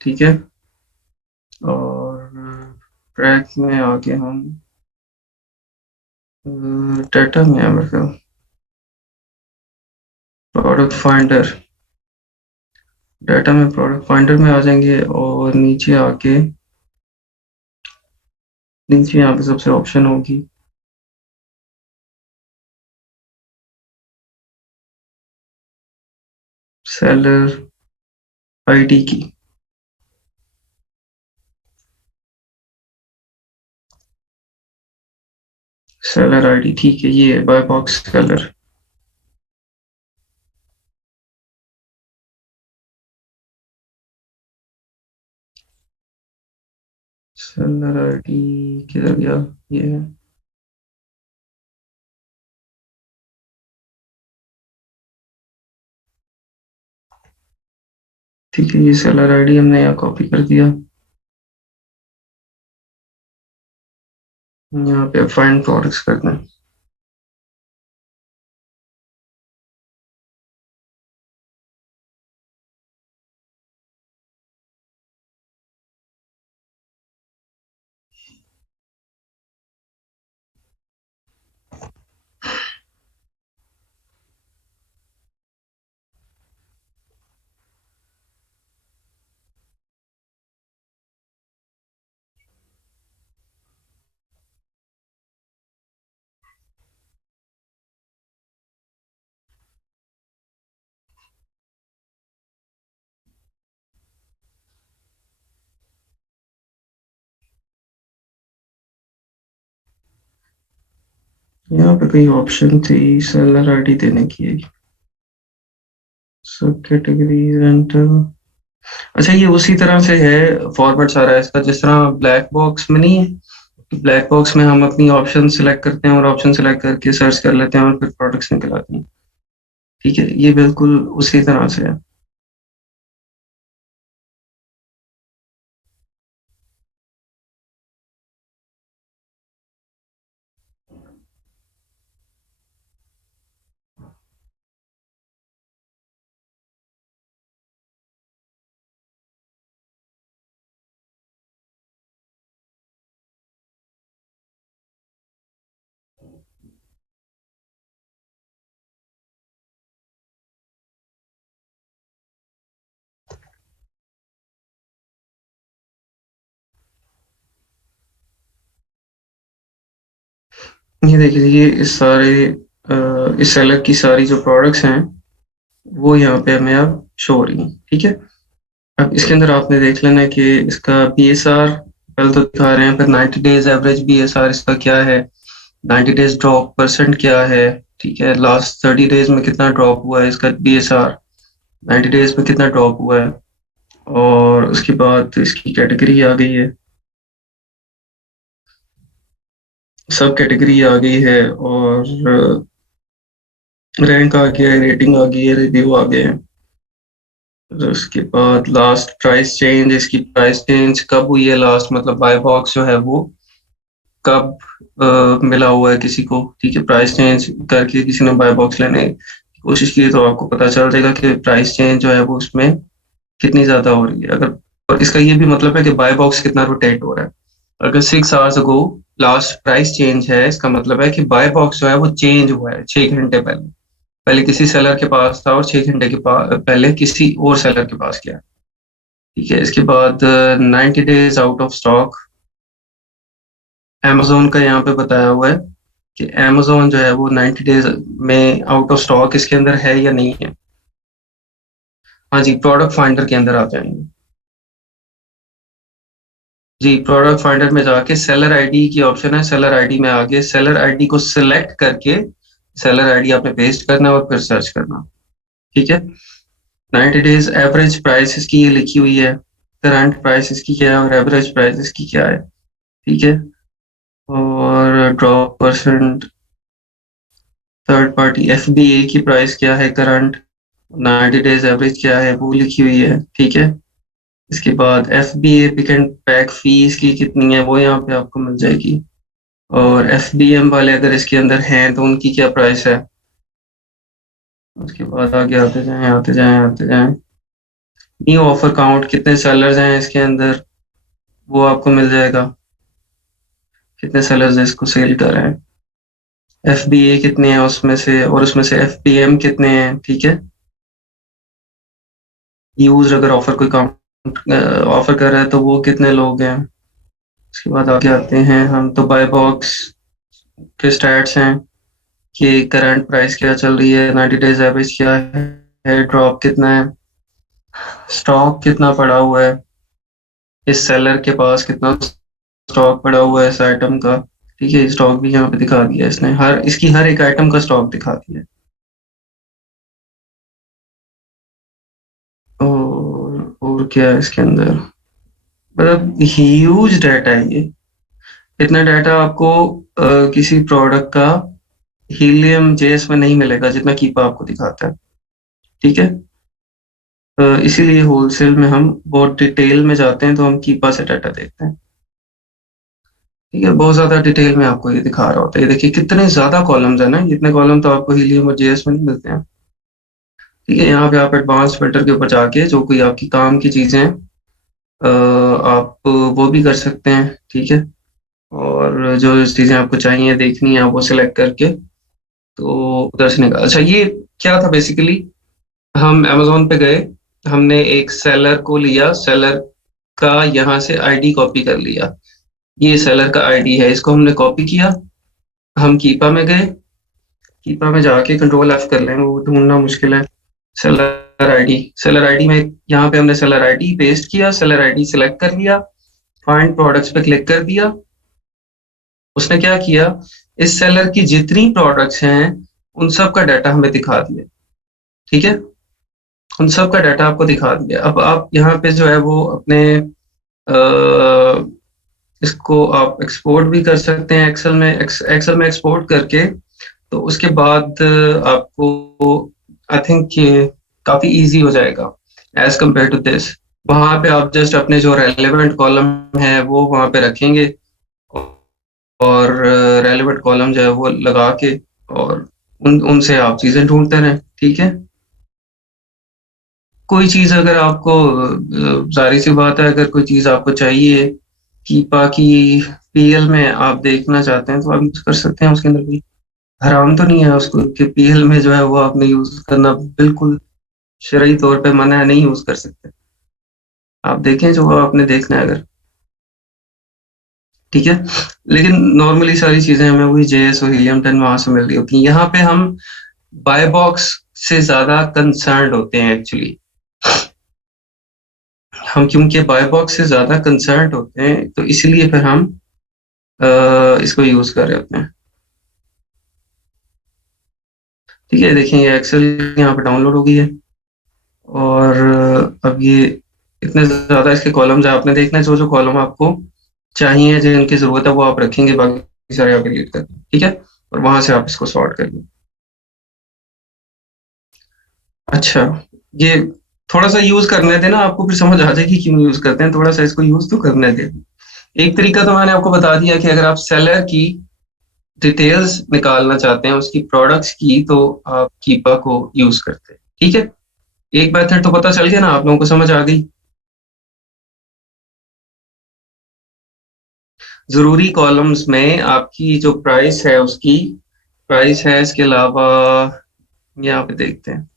ठीक है। और ट्रैक में आके हम डाटा में है मेरे ख्याल, प्रोडक्ट फाइंडर, डाटा में प्रोडक्ट फाइंडर में आ जाएंगे और नीचे आके, नीचे यहाँ पे सबसे ऑप्शन होगी सेलर आईडी की। सेलर आईडी, ठीक है, ये है buy box seller. Seller ID किधर गया, ये है। ठीक है, ये सेलर आईडी हमने यहाँ कॉपी कर दिया। यहाँ पे फाइंड प्रोडक्ट्स करना है। यहाँ पे कई ऑप्शन थी सेलर आईडी देने की, सब कैटेगरी रेंटल। अच्छा, ये उसी तरह से है, फॉर्मेट सारा इसका जिस तरह ब्लैक बॉक्स में नहीं है। ब्लैक बॉक्स में हम अपनी ऑप्शन सिलेक्ट करते हैं और ऑप्शन सिलेक्ट करके सर्च कर लेते हैं और फिर प्रोडक्ट्स निकल आती हैं। ठीक है, ये बिल्कुल उसी तरह से है। ये देखिए, ये इस सारे इस सेलर की सारी जो प्रोडक्ट्स हैं वो यहाँ पे हमें अब शो हो रही हैं। ठीक है, अब इसके अंदर आपने देख लेना है कि इसका बीएसआर पहले तो दिखा रहे हैं, फिर 90 डेज एवरेज बीएसआर इसका क्या है, 90 डेज ड्रॉप परसेंट क्या है, ठीक है, लास्ट 30 डेज में कितना ड्रॉप हुआ है इसका बीएसआर, 90 डेज में कितना ड्रॉप हुआ है, और उसके बाद इसकी कैटेगरी आ गई है, सब कैटेगरी आ गई है, और रैंक आ गया है, रेटिंग आ गई है, रिव्यू आ गए हैं। तो उसके बाद लास्ट प्राइस चेंज, इसकी प्राइस चेंज कब हुई है लास्ट, मतलब बाय बॉक्स जो है वो कब मिला हुआ है किसी को, ठीक है, प्राइस चेंज करके किसी ने बाय बॉक्स लेने की कोशिश की है, तो आपको पता चल जाएगा कि प्राइस चेंज जो है वो उसमें कितनी ज्यादा हो रही है। अगर, और इसका ये भी मतलब है कि बाय बॉक्स कितना रोटेट हो रहा है। अगर 6 hours ago last price change है, इसका मतलब है कि बाय बॉक्स जो है वो चेंज हुआ है 6 घंटे पहले, पहले किसी सेलर के पास था और 6 घंटे के पहले किसी और सेलर के पास गया। ठीक है, इसके बाद 90 days out of stock, amazon का यहाँ पे बताया हुआ है कि amazon जो है वो 90 डेज में आउट ऑफ स्टॉक इसके अंदर है या नहीं है। हाँ जी, प्रोडक्ट फाइंडर के अंदर आ जाएंगे। जी, प्रोडक्ट फाइंडर में जाके सेलर आईडी की ऑप्शन है, सेलर आईडी में आके सेलर आईडी को सिलेक्ट करके सेलर आईडी आपने पेस्ट करना है और फिर सर्च करना। ठीक है, 90 डेज एवरेज प्राइस इसकी ये लिखी हुई है, करंट प्राइस इसकी क्या है और एवरेज प्राइस इसकी क्या है। ठीक है, और drop percent, third party FBA की प्राइस क्या है करंट, 90 डेज एवरेज क्या है वो लिखी हुई है। ठीक है, इसके बाद FBA pick and pack fee की कितनी है वो यहाँ पे आपको मिल जाएगी, और एफबीएम वाले अगर इसके अंदर हैं तो उनकी क्या प्राइस है। उसके बाद आगे आते जाएं आते जाएं आते जाएं। न्यू ऑफर काउंट, कितने सेलर्स हैं इसके अंदर, वो आपको मिल जाएगा। कितने सेलर्स इसको सेल कर रहे हैं, FBA कितने हैं उसमें से, और उसमें से FPM कितने हैं, ठीक है। यूज अगर ऑफर कोई काउंट ऑफर कर रहा है तो वो कितने लोग हैं। उसके बाद आगे आते हैं हम, तो बाय बॉक्स के स्टैट्स हैं कि करंट प्राइस क्या चल रही है, 90 डेज एवरेज क्या है, ड्रॉप कितना है, स्टॉक कितना पड़ा हुआ है, इस सेलर के पास कितना स्टॉक पड़ा हुआ है इस आइटम का। ठीक है, स्टॉक भी यहाँ पे दिखा दिया इसने, इसकी हर एक आइटम का स्टॉक दिखा दिया। और क्या है इसके अंदर, मतलब ह्यूज डाटा है ये। इतना डाटा आपको किसी प्रोडक्ट का हीलियम जेएस में नहीं मिलेगा जितना कीपा आपको दिखाता है। ठीक है, इसीलिए होलसेल में हम बहुत डिटेल में जाते हैं तो हम कीपा से डाटा देखते हैं। ठीक है, बहुत ज्यादा डिटेल में आपको ये दिखा रहा होता है। ये देखिए कितने ज्यादा कॉलम्स है ना, इतने कॉलम तो आपको हीलियम और जेएस में नहीं मिलते हैं। ठीक है, यहाँ पे आप एडवांस फिल्टर के ऊपर जाके जो कोई आपकी काम की चीजें हैं आप वो भी कर सकते हैं। ठीक है, और जो चीजें आपको चाहिए देखनी है आप वो सिलेक्ट करके तो उधर से निकाल। अच्छा, ये क्या था बेसिकली, हम Amazon पे गए, हमने एक सेलर को लिया, सेलर का यहाँ से आईडी कॉपी कर लिया। ये सेलर का आईडी है, इसको हमने कॉपी किया। हम कीपा में गए, कीपा में जाके कंट्रोल F कर लेंगे, वो ढूंढना मुश्किल है। सेलर आईडी में यहाँ पे हमने सेलर आईडी पेस्ट किया, सेलर आईडी सिलेक्ट कर लिया, फाइंड प्रोडक्ट्स पे क्लिक कर दिया। उसने क्या किया, इस सेलर की जितनी प्रोडक्ट्स हैं उन सब का डाटा हमें दिखा दिया। ठीक है, उन सब का डाटा आपको दिखा दिया। अब आप यहाँ पे जो है वो अपने इसको आप एक्सपोर्ट भी कर सकते हैं एक्सेल में, एक्सेल में एक्सपोर्ट करके तो उसके बाद आपको आई थिंक ये काफी इजी हो जाएगा एज कम्पेयर टू दिस। वहां पे आप जस्ट अपने जो रेलेवेंट कॉलम है वो वहां पे रखेंगे और रेलेवेंट कॉलम जो है वो लगा के और उनसे आप चीजें ढूंढते रहें। ठीक है, कोई चीज अगर आपको जारी सी बात है, अगर कोई चीज आपको चाहिए कीपा की PL में आप देखना चाहते हैं तो आप यूज कर सकते हैं। उसके अंदर कोई हराम तो नहीं है उसको कि PL में जो है वो आपने यूज करना बिल्कुल शरई तौर पे मना है, नहीं यूज कर सकते। आप देखें जो आपने देखना है अगर। ठीक है, लेकिन नॉर्मली सारी चीजें हमें वही JS और हीलियम 10 वहां से मिल रही होती हैं। यहाँ पे हम बाय बॉक्स से ज्यादा कंसर्न होते हैं एक्चुअली। हम क्योंकि बाय बॉक्स से ज्यादा कंसर्न होते हैं तो इसलिए फिर हम इसको यूज कर रहे होते हैं। ठीक है, देखिए ये एक्सेल यहाँ पे डाउनलोड हो गई है और अब ये इतने ज्यादा इसके कॉलम्स है, आपने देखना है जो जो कॉलम आपको चाहिए जिनकी जरूरत है वो आप रखेंगे, बाकी सारे आप डिलीट कर दें। ठीक है, और वहां से आप इसको सॉर्ट कर लें। अच्छा, ये थोड़ा सा यूज करने देना, आपको फिर समझ आ जाएगी क्यों यूज करते हैं, थोड़ा सा इसको यूज तो करने दें। एक तरीका तो मैंने आपको बता दिया कि अगर आप सेलर की डिटेल्स निकालना चाहते हैं उसकी प्रोडक्ट्स की तो आप कीपा को यूज करते हैं। ठीक है, एक मेथड तो पता चल गया ना, आप लोगों को समझ आ गई। जरूरी कॉलम्स में आपकी जो प्राइस है उसकी प्राइस है, इसके अलावा यहाँ पे देखते हैं।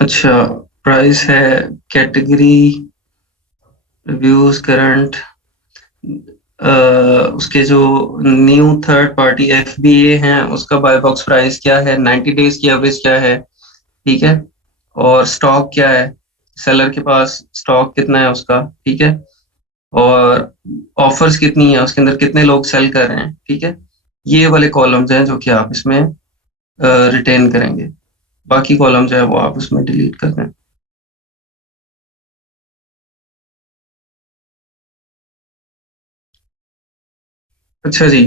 अच्छा, प्राइस है, कैटेगरी, रिव्यूज, करंट, उसके जो न्यू थर्ड पार्टी FBA हैं उसका बाय बॉक्स प्राइस क्या है, 90 डेज की एवरेज क्या है। ठीक है, और स्टॉक क्या है, सेलर के पास स्टॉक कितना है उसका। ठीक है, और ऑफर्स कितनी है, उसके अंदर कितने लोग सेल कर रहे हैं। ठीक है, ये वाले कॉलम्स हैं जो कि आप इसमें रिटेन करेंगे, बाकी कॉलम जो है वो आप उसमें डिलीट कर दें। अच्छा जी,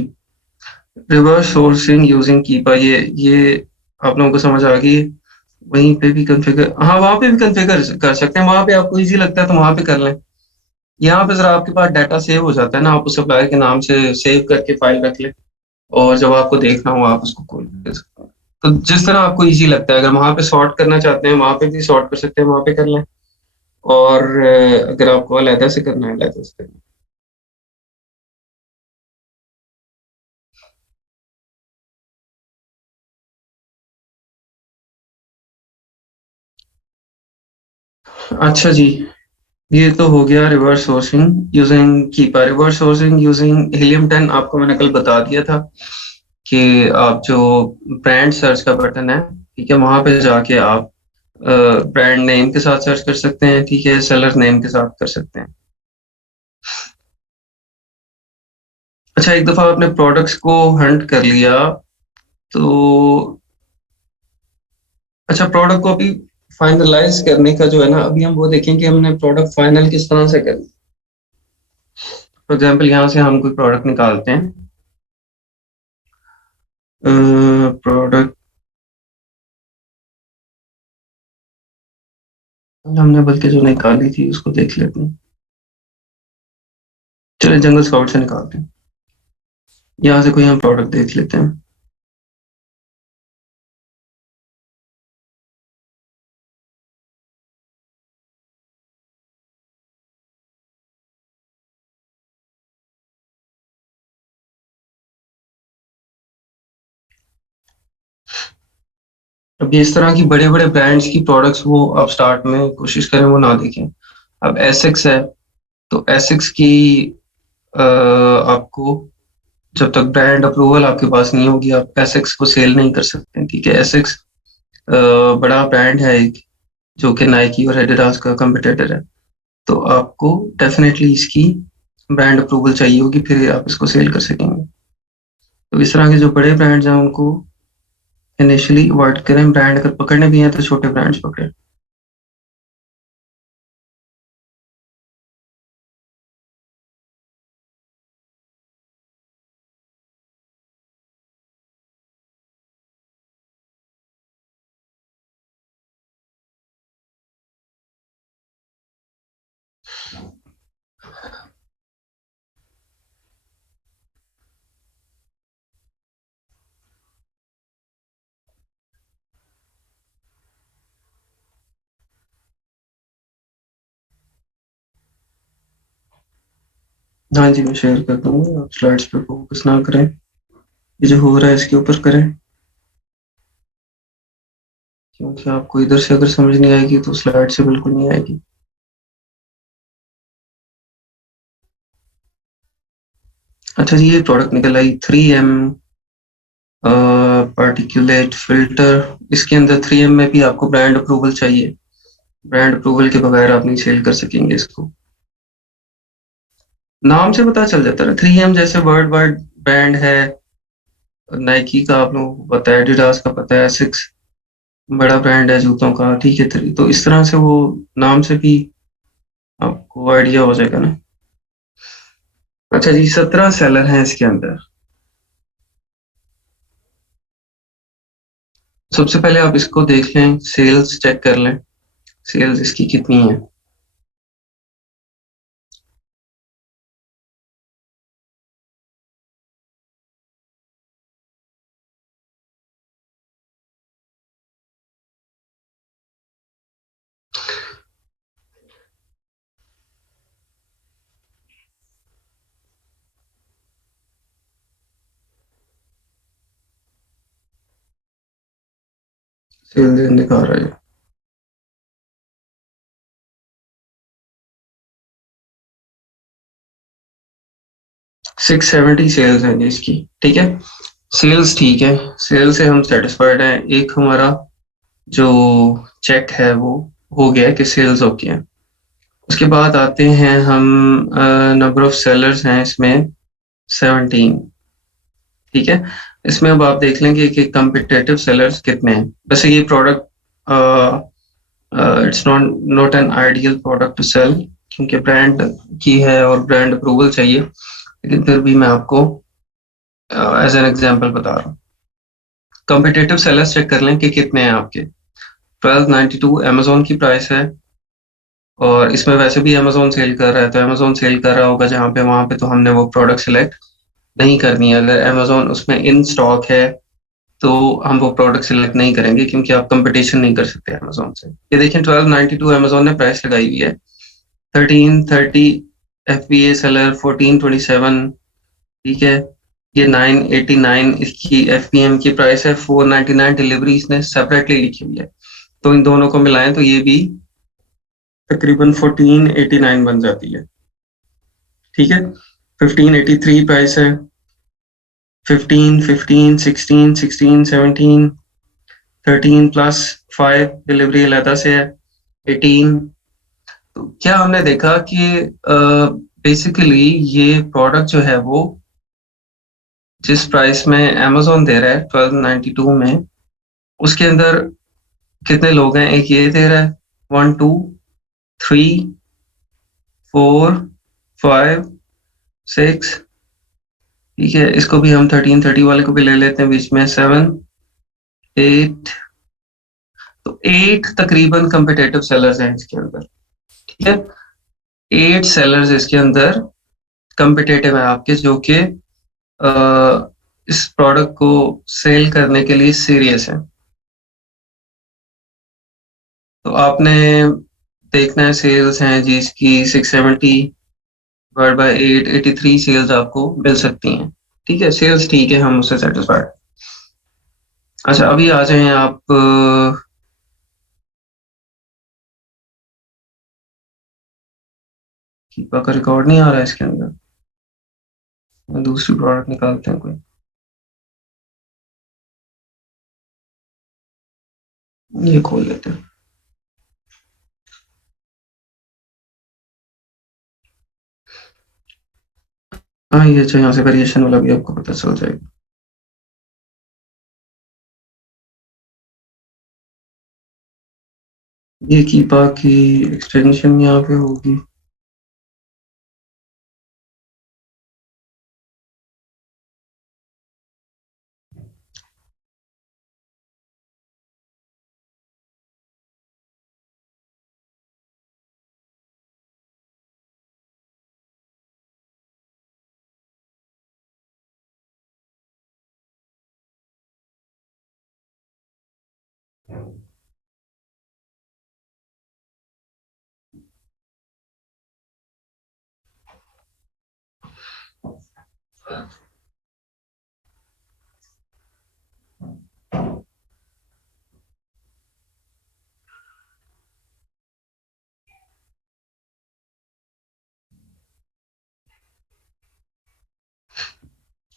रिवर्स सोर्सिंग यूजिंग कीपा, ये आप लोगों को समझ आ गई। वहीं पे भी कॉन्फ़िगर, हाँ वहां पे भी कॉन्फ़िगर कर सकते हैं, वहां पे आपको इजी लगता है तो वहां पे कर लें। यहाँ पे जरा आपके पास डाटा सेव हो जाता है ना, आप उस सप्लायर के नाम से सेव करके फाइल रख लें, और जब आपको देखना हो आप उसको खोल के सकते हैं। तो जिस तरह आपको इजी लगता है, अगर वहां पे सॉर्ट करना चाहते हैं वहां पे भी सॉर्ट कर सकते हैं, वहां पे कर लें, और अगर आपको अलहदा से करना है अलहदा से करना है। अच्छा जी, ये तो हो गया reverse sourcing using Keepa. Reverse sourcing using Helium 10 आपको मैंने कल बता दिया था कि आप जो ब्रांड सर्च का बटन है, ठीक है, वहां पे जाके आप ब्रांड नेम के साथ सर्च कर सकते हैं, ठीक है, सेलर नेम के साथ कर सकते हैं। अच्छा, एक दफा आपने प्रोडक्ट्स को हंट कर लिया तो, अच्छा, प्रोडक्ट को अभी फाइनलाइज करने का जो है ना, अभी हम वो देखें कि हमने प्रोडक्ट फाइनल किस तरह से करना। फॉर एग्जाम्पल यहाँ से हम कोई प्रोडक्ट निकालते हैं, प्रोडक्ट हमने बल्कि जो निकाली थी उसको देख लेते हैं। चलिए जंगल स्काउट से निकालते हैं, यहाँ से कोई हम प्रोडक्ट देख लेते हैं। अब इस तरह की बड़े बड़े ब्रांड्स की प्रोडक्ट्स वो आप स्टार्ट में कोशिश करें वो ना देखें। अब एसिक्स है, तो एसिक्स की आपको जब तक ब्रांड अप्रूवल आपके पास नहीं होगी आप एसिक्स को सेल नहीं कर सकते, ठीक है। एसिक्स बड़ा ब्रांड है एक, जो कि नाइकी और एडिडास का कंपटीटर है, तो आपको डेफिनेटली इसकी ब्रांड अप्रूवल चाहिए होगी, फिर आप इसको सेल कर सकेंगे। तो इस तरह के जो बड़े ब्रांड्स हैं उनको इनिशियली अवॉइड करें, ब्रांड अगर पकड़ने भी हैं तो छोटे ब्रांड्स पकड़ें। हाँ जी, मैं शेयर कर दूंगा, आप स्लाइड्स पे फोकस ना करें, ये जो हो रहा है इसके ऊपर करें, क्योंकि आपको इधर से अगर समझ नहीं आएगी तो स्लाइड से बिल्कुल नहीं आएगी। अच्छा जी, ये प्रोडक्ट निकल आई 3M पार्टिकुलेट फिल्टर। इसके अंदर 3M में भी आपको ब्रांड अप्रूवल चाहिए, ब्रांड अप्रूवल के बगैर आप नहीं सेल कर सकेंगे इसको। नाम से पता चल जाता है ना, 3M जैसे वर्ल्ड वाइड ब्रांड है, नाइकी का आप लोगों को पता है, एडिडास का पता है, सिक्स बड़ा ब्रांड है जूतों का, ठीक है। तो इस तरह से वो नाम से भी आपको आइडिया हो जाएगा ना। अच्छा जी, 17 सेलर हैं इसके अंदर। सबसे पहले आप इसको देख लें, सेल्स चेक कर लें, सेल्स इसकी कितनी है। सेल्स दिखा रहा है 670 सेल्स हैं जी इसकी, ठीक है। सेल्स ठीक है, सेल से हम सेटिस्फाइड हैं। एक हमारा जो चेक है वो हो गया कि सेल्स ओके हैं। उसके बाद आते हैं हम, नंबर ऑफ सेलर्स हैं इसमें 17, ठीक है। इसमें अब आप देख लेंगे कि कम्पिटेटिव सेलर्स कितने हैं। वैसे ये product it's not an ideal product to sell, क्योंकि ब्रांड की है और ब्रांड अप्रूवल चाहिए, लेकिन फिर भी मैं आपको एज एन एग्जांपल बता रहा हूँ। कम्पिटेटिव सेलर्स चेक कर लें कि कितने हैं आपके। 1292 अमेजोन की प्राइस है, और इसमें वैसे भी अमेज़न सेल कर रहा है, तो अमेज़न सेल कर रहा होगा जहाँ पे, वहाँ पे तो हमने वो प्रोडक्ट सिलेक्ट नहीं करनी है। अगर अमेज़न उसमें इन स्टॉक है, तो हम वो प्रोडक्ट सिलेक्ट नहीं करेंगे, क्योंकि आप कंपटीशन नहीं कर सकते अमेज़न से। ये देखिए 1292 अमेज़न ने प्राइस लगाई हुई है। 1330 एफबीए सेलर 1427, ठीक है। ये 989 इसकी एफपीएम की प्राइस है। 499 डिलीवरी इसने सेपरेटली लिखी हुई है, तो इन दोनों को मिलाएं तो ये भी तकरीबन 1489 बन जाती है, ठीक है। 1583 प्राइस है। 15, 15, 16, 16, 17, 13 प्लस 5 डिलीवरी अलहदा से है 18। तो क्या हमने देखा कि बेसिकली ये प्रोडक्ट जो है वो जिस प्राइस में अमेज़न दे रहा है 1292 में, उसके अंदर कितने लोग हैं? एक ये दे रहा है 1 2 3 4 5 6, ठीक है। इसको भी हम 1330 वाले को भी ले लेते हैं बीच में, 7 8। तो 8 तकरीबन कंपिटेटिव सेलर्स हैं इसके अंदर, ठीक है। 8 सेलर्स इसके अंदर कंपिटेटिव है आपके, जो कि इस प्रोडक्ट को सेल करने के लिए सीरियस है। तो आपने देखना है, सेल्स हैं जी इसकी 670 डिवाइड बाय 8, 83 सेल्स आपको मिल सकती हैं, ठीक है। सेल्स ठीक है, हम उससे सेटिस्फाइड। अच्छा, अभी आ जाएं आप कीपा का रिकॉर्ड नहीं आ रहा है इसके अंदर, दूसरी प्रोडक्ट निकालते हैं कोई, ये खोल लेते हैं। हाँ, ये अच्छा, यहाँ से वेरिएशन वाला भी आपको पता चल जाएगा। ये कीपा की एक्सटेंशन यहाँ पे होगी।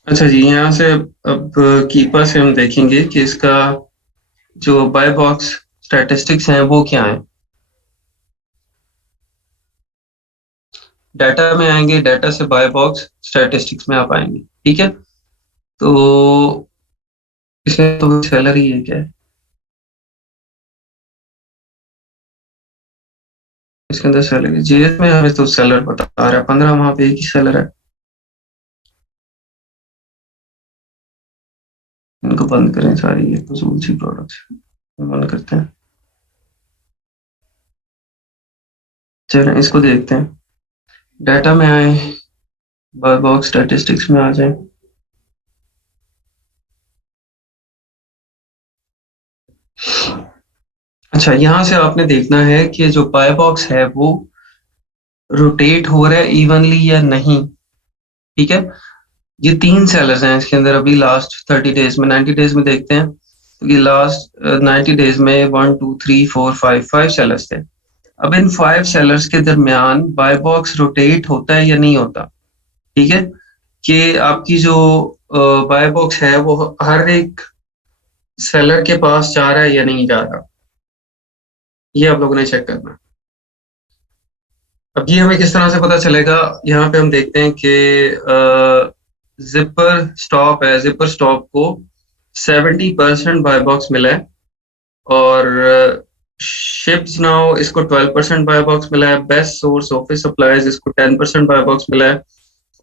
अच्छा जी, यहाँ से अब कीपा से हम देखेंगे कि इसका जो बाय बॉक्स स्टैटिस्टिक्स हैं वो क्या है। डाटा में आएंगे, डाटा से बाय बॉक्स स्टैटिस्टिक्स में आप आएंगे, ठीक है। तो इसमें तो सैलरी है क्या है? इसके अंदर सैलरी जीएस में हमें तो सेलर बता रहा है 15, वहां पे एक ही सेलर है। इनको बंद करें सारी ये फजूल सी प्रोडक्ट्स, बंद करते हैं। चलें इसको देखते हैं, डाटा में आए, बाय बॉक्स स्टैटिस्टिक्स में आ जाए। अच्छा, यहाँ से आपने देखना है कि जो बाय बॉक्स है वो रोटेट हो रहा है इवनली या नहीं, ठीक है। ये 3 सेलर्स हैं इसके अंदर अभी लास्ट 30 डेज में, 90 डेज में देखते हैं तो ये लास्ट 90 डेज में 1 2 3 4 5 सेलर्स थे। अब इन 5 सेलर्स के दरमियान बाय बॉक्स रोटेट होता है या नहीं होता, ठीक है। कि आपकी जो बाय बॉक्स है वो हर एक सेलर के पास जा रहा है या नहीं जा रहा, ये आप लोगों ने चेक करना है। अब ये हमें किस तरह से पता चलेगा? यहाँ पे हम देखते हैं कि जिपर स्टॉप है, जिपर स्टॉप को 70% बाय बॉक्स मिला है, और शिप्स नाउ इसको 12% बाय बॉक्स मिला है। बेस्ट सोर्स ऑफिस सप्लाईज इसको 10% बाय बॉक्स मिला है,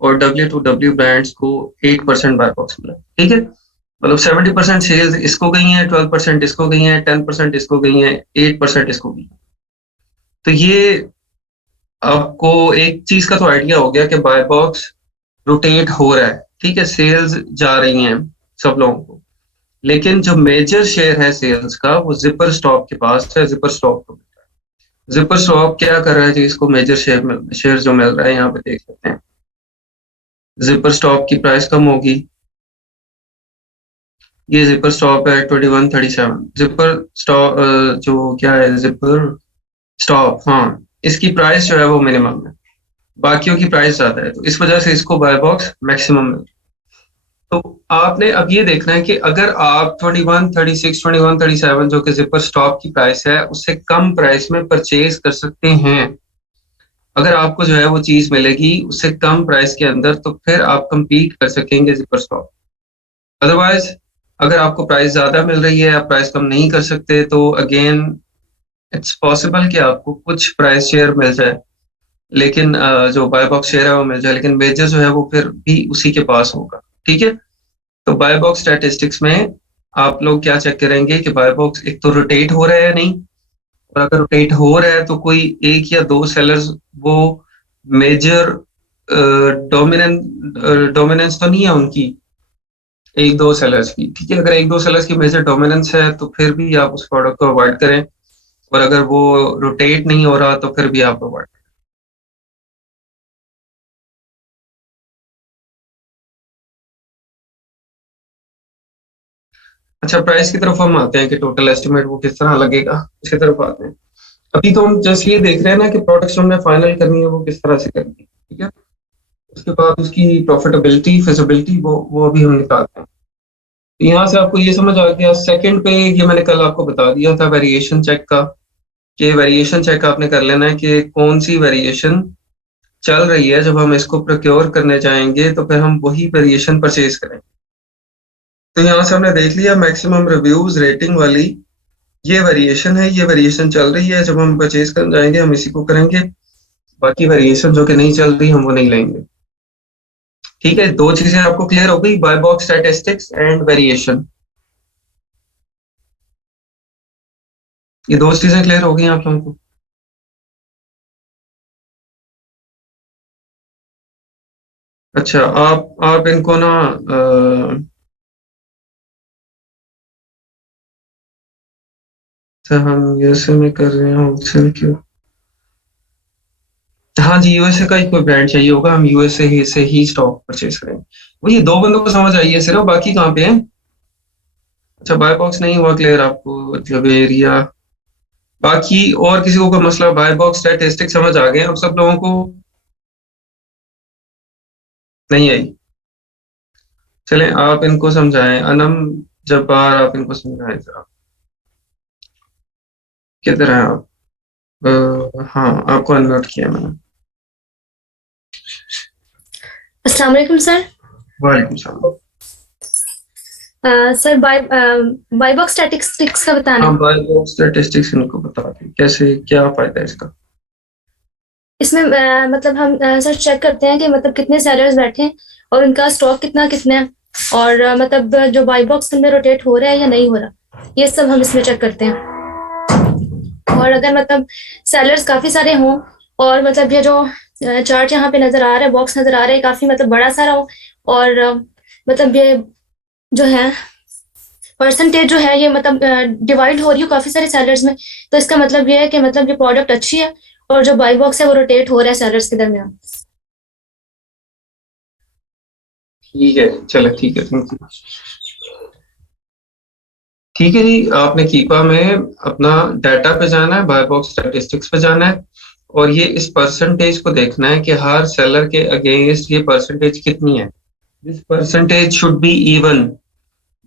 और W2W ब्रांड्स को 8% बाय बॉक्स मिला है, ठीक है। मतलब 70% सेल्स इसको गई है, 12% इसको गई है, 10% इसको गई है, 8% इसको गई है। तो ये आपको एक चीज का तो आइडिया हो गया कि बाय बॉक्स रोटेट हो रहा है, ठीक है, सेल्स जा रही हैं सब लोगों को। लेकिन जो मेजर शेयर है सेल्स का वो जिपर स्टॉप के पास है, जिपर स्टॉप को। जिपर स्टॉप क्या कर रहा है जी, इसको मेजर शेयर जो मिल रहा है यहाँ पे देख लेते हैं। जिपर स्टॉप की प्राइस कम होगी, ये जिपर स्टॉप है 2137। जिपर स्टॉप जो क्या है, जिपर स्टॉप, हाँ, इसकी प्राइस जो है वो मिनिमम है, बाकियों की प्राइस ज्यादा है, तो इस वजह से इसको बाय बॉक्स मैक्सिमम है। तो आपने अब ये देखना है कि अगर आप 2136 2137 जो कि जिपर स्टॉप की प्राइस है उससे कम प्राइस में परचेज कर सकते हैं, अगर आपको जो है वो चीज मिलेगी उससे कम प्राइस के अंदर, तो फिर आप compete कर सकेंगे जिपर स्टॉप। अदरवाइज अगर आपको प्राइस ज्यादा मिल रही है, आप प्राइस कम नहीं कर सकते, तो अगेन इट्स पॉसिबल कि आपको कुछ प्राइस शेयर मिल जाए, लेकिन जो बाय बॉक्स शेयर है वो मिल जाए, लेकिन वेजेस जो है वो फिर भी उसी के पास होगा, ठीक है। तो बाय बॉक्स स्टैटिस्टिक्स में आप लोग क्या चेक करेंगे कि बाय बॉक्स एक तो रोटेट हो रहा है या नहीं, और अगर रोटेट हो रहा है तो कोई एक या दो सेलर्स वो मेजर डोमिनेंस तो नहीं है उनकी, एक दो सेलर्स की, ठीक है। अगर एक दो सेलर्स की मेजर डोमिनेंस है तो फिर भी आप उस प्रोडक्ट को अवॉइड करें, और अगर वो रोटेट नहीं हो रहा तो फिर भी आप अवॉइड। अच्छा, प्राइस की तरफ हम आते हैं कि टोटल एस्टिमेट वो किस तरह लगेगा, इसकी तरफ आते हैं। अभी तो हम जस्ट ये देख रहे हैं ना कि प्रोडक्ट्स हमने फाइनल करनी है वो किस तरह से करनी है, ठीक है। उसके बाद उसकी प्रॉफिटेबिलिटी, फिजिबिलिटी, वो अभी हम निकालते हैं। तो यहाँ से आपको ये समझ आ गया। सेकंड पे ये मैंने कल आपको बता दिया था वेरिएशन चेक का, कि वेरिएशन चेक आपने कर लेना है कि कौन सी वेरिएशन चल रही है, जब हम इसको प्रोक्योर करने जाएंगे तो फिर हम वही वेरिएशन परचेज करेंगे। तो यहाँ से हमने देख लिया मैक्सिमम रिव्यूज रेटिंग वाली ये वेरिएशन है, ये वेरिएशन चल रही है, जब हम परचेज करने जाएंगे हम इसी को करेंगे, बाकी वेरिएशन जो कि नहीं चल रही हम वो नहीं लेंगे। ठीक है, दो चीजें आपको क्लियर हो गई, buy box statistics and variation, ये दो चीजें क्लियर हो गई आप लोगों को। अच्छा, आप इनको ना अच्छा, हम यूएसए में कर रहे हैं होलसेल क्यों। हाँ जी, यूएसए का ही कोई ब्रांड चाहिए होगा, हम यूएसए ही से ही स्टॉक परचेज करेंगे। वो ये दो बंदों को समझ आई है सिर्फ, बाकी कहाँ पे है। अच्छा, बाय बॉक्स नहीं हुआ क्लियर आपको, मतलब एरिया, बाकी और किसी को कोई मसला, बाय बॉक्स स्टैटिस्टिक समझ आ गए अब सब लोगों को, नहीं आई। चलें आप इनको समझाएं, अनम जब्बार आप इनको समझाएं जरा, किधर हैं आप। हाँ, आपको अनम्यूट किया मैंने। अस्सलाम वालेकुम सर। वालेकुम सलाम। सर बाय बॉक्स स्टैटिस्टिक्स का बताना हाँ, है। बाय बॉक्स स्टैटिस्टिक्स इनको बता दें कैसे, क्या फायदा है इसका। इसमें मतलब हम सर चेक करते हैं कि मतलब कितने सेलर्स बैठे हैं और उनका स्टॉक कितना है, और मतलब जो बाय बॉक्स में रोटेट हो रहा है या नहीं हो रहा, ये सब हम इसमें चेक करते हैं। और अगर मतलब सेलर्स काफी सारे हों और मतलब ये जो चार्ट यहाँ पे नजर आ रहा है, बॉक्स नजर आ रहा है, काफी मतलब बड़ा सारा हो, और मतलब ये जो है परसेंटेज जो है ये मतलब डिवाइड हो रही हो काफी सारे सेलर्स में, तो इसका मतलब ये है कि मतलब ये प्रोडक्ट अच्छी है और जो बाई बॉक्स है वो रोटेट हो रहा है सेलर्स के दरमियान। ठीक है, चलो ठीक है, थैंक यू। ठीक है जी, आपने कीपा में अपना डाटा पे जाना है, बाय बॉक्स स्टैटिस्टिक्स पे जाना है, और ये इस परसेंटेज को देखना है कि हर सेलर के अगेंस्ट ये परसेंटेज कितनी है। This percentage should be even.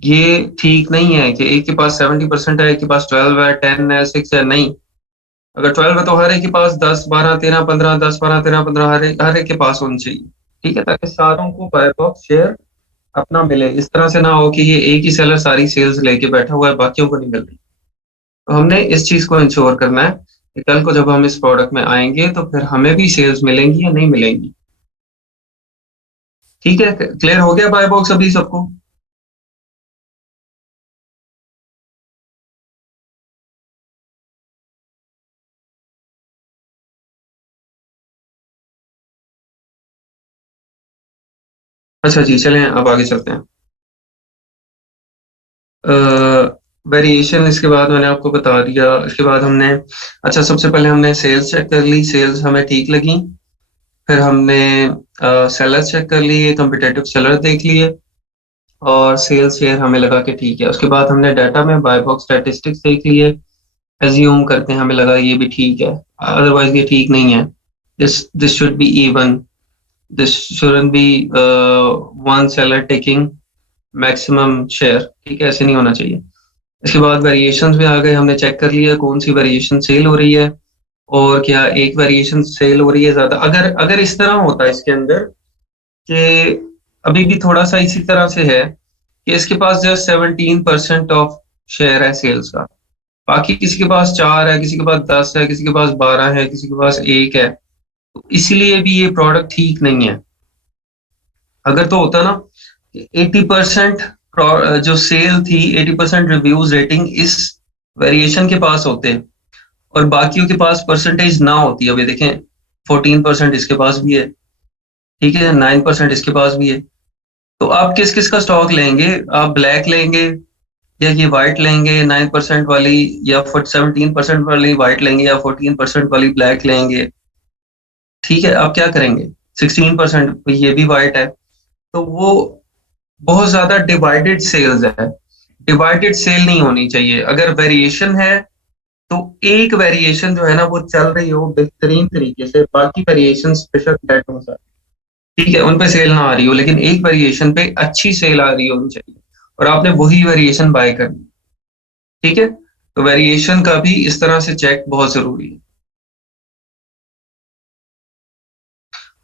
ये ठीक नहीं है कि एक के पास 70% है, एक के पास 12 है, 10 है, 6 है, नहीं। अगर 12 है तो हर एक के पास 10 12 13 15, 10 12 13 15 हर एक के पास होनी चाहिए, ठीक है, ताकि सारों को बाय बॉक्स शेयर अपना मिले। इस तरह से ना हो कि ये एक ही सेलर सारी सेल्स लेके बैठा हुआ है, बाकियों को नहीं मिल रही। तो हमने इस चीज को इंश्योर करना है कि कल को जब हम इस प्रोडक्ट में आएंगे तो फिर हमें भी सेल्स मिलेंगी या नहीं मिलेंगी। ठीक है, क्लियर हो गया बाय बॉक्स अभी सबको। अच्छा जी, चलें अब आगे चलते हैं। वेरिएशन इसके बाद मैंने आपको बता दिया। इसके बाद हमने, अच्छा सबसे पहले हमने सेल्स चेक कर ली, सेल्स हमें ठीक लगी। फिर हमने सेलर चेक कर लिए, कम्पिटेटिव सेलर देख लिए, और सेल्स शेयर हमें लगा कि ठीक है। उसके बाद हमने डाटा में बाय बॉक्स स्टैटिस्टिक्स देख लिए, एज्यूम करते हैं हमें लगा ये भी ठीक है, अदरवाइज ये ठीक नहीं है। This should be even, this shouldn't be one seller taking maximum share, ठीक है, ऐसे नहीं होना चाहिए। इसके बाद वेरिएशंस में आ गए, हमने चेक कर लिया कौन सी वेरिएशन सेल हो रही है, और क्या एक वेरिएशन सेल हो रही है ज्यादा। अगर अगर इस तरह होता है इसके अंदर कि अभी भी थोड़ा सा इसी तरह से है कि इसके पास जस्ट 17% ऑफ शेयर है सेल्स का, बाकी किसी के पास 4 है, किसी के पास 10 है, किसी के पास 12 है, किसी के पास 1 है, तो इसीलिए भी ये प्रोडक्ट ठीक नहीं है। अगर तो होता ना 80% जो सेल थी, 80% रिव्यूज रेटिंग इस वेरिएशन के पास होते, और बाकियों के पास परसेंटेज ना होती। अभी देखें 14% इसके पास भी है, ठीक है, 9% इसके पास भी है। तो आप किस किस का स्टॉक लेंगे? आप ब्लैक लेंगे, या ये व्हाइट लेंगे 9% वाली, या 17% वाली व्हाइट लेंगे, या 14% वाली ब्लैक लेंगे? ठीक है, आप क्या करेंगे? 16% ये भी व्हाइट है, तो वो बहुत ज्यादा डिवाइडेड सेल्स है। डिवाइडेड सेल नहीं होनी चाहिए। अगर वेरिएशन है तो एक वेरिएशन जो है ना वो चल रही हो बेहतरीन तरीके से, बाकी वेरिएशन बेशक डेट हो सकती, ठीक है, उन पे सेल ना आ रही हो, लेकिन एक वेरिएशन पे अच्छी सेल आ रही होनी चाहिए, और आपने वही वेरिएशन बाय करनी, ठीक है। तो वेरिएशन का भी इस तरह से चेक बहुत जरूरी है।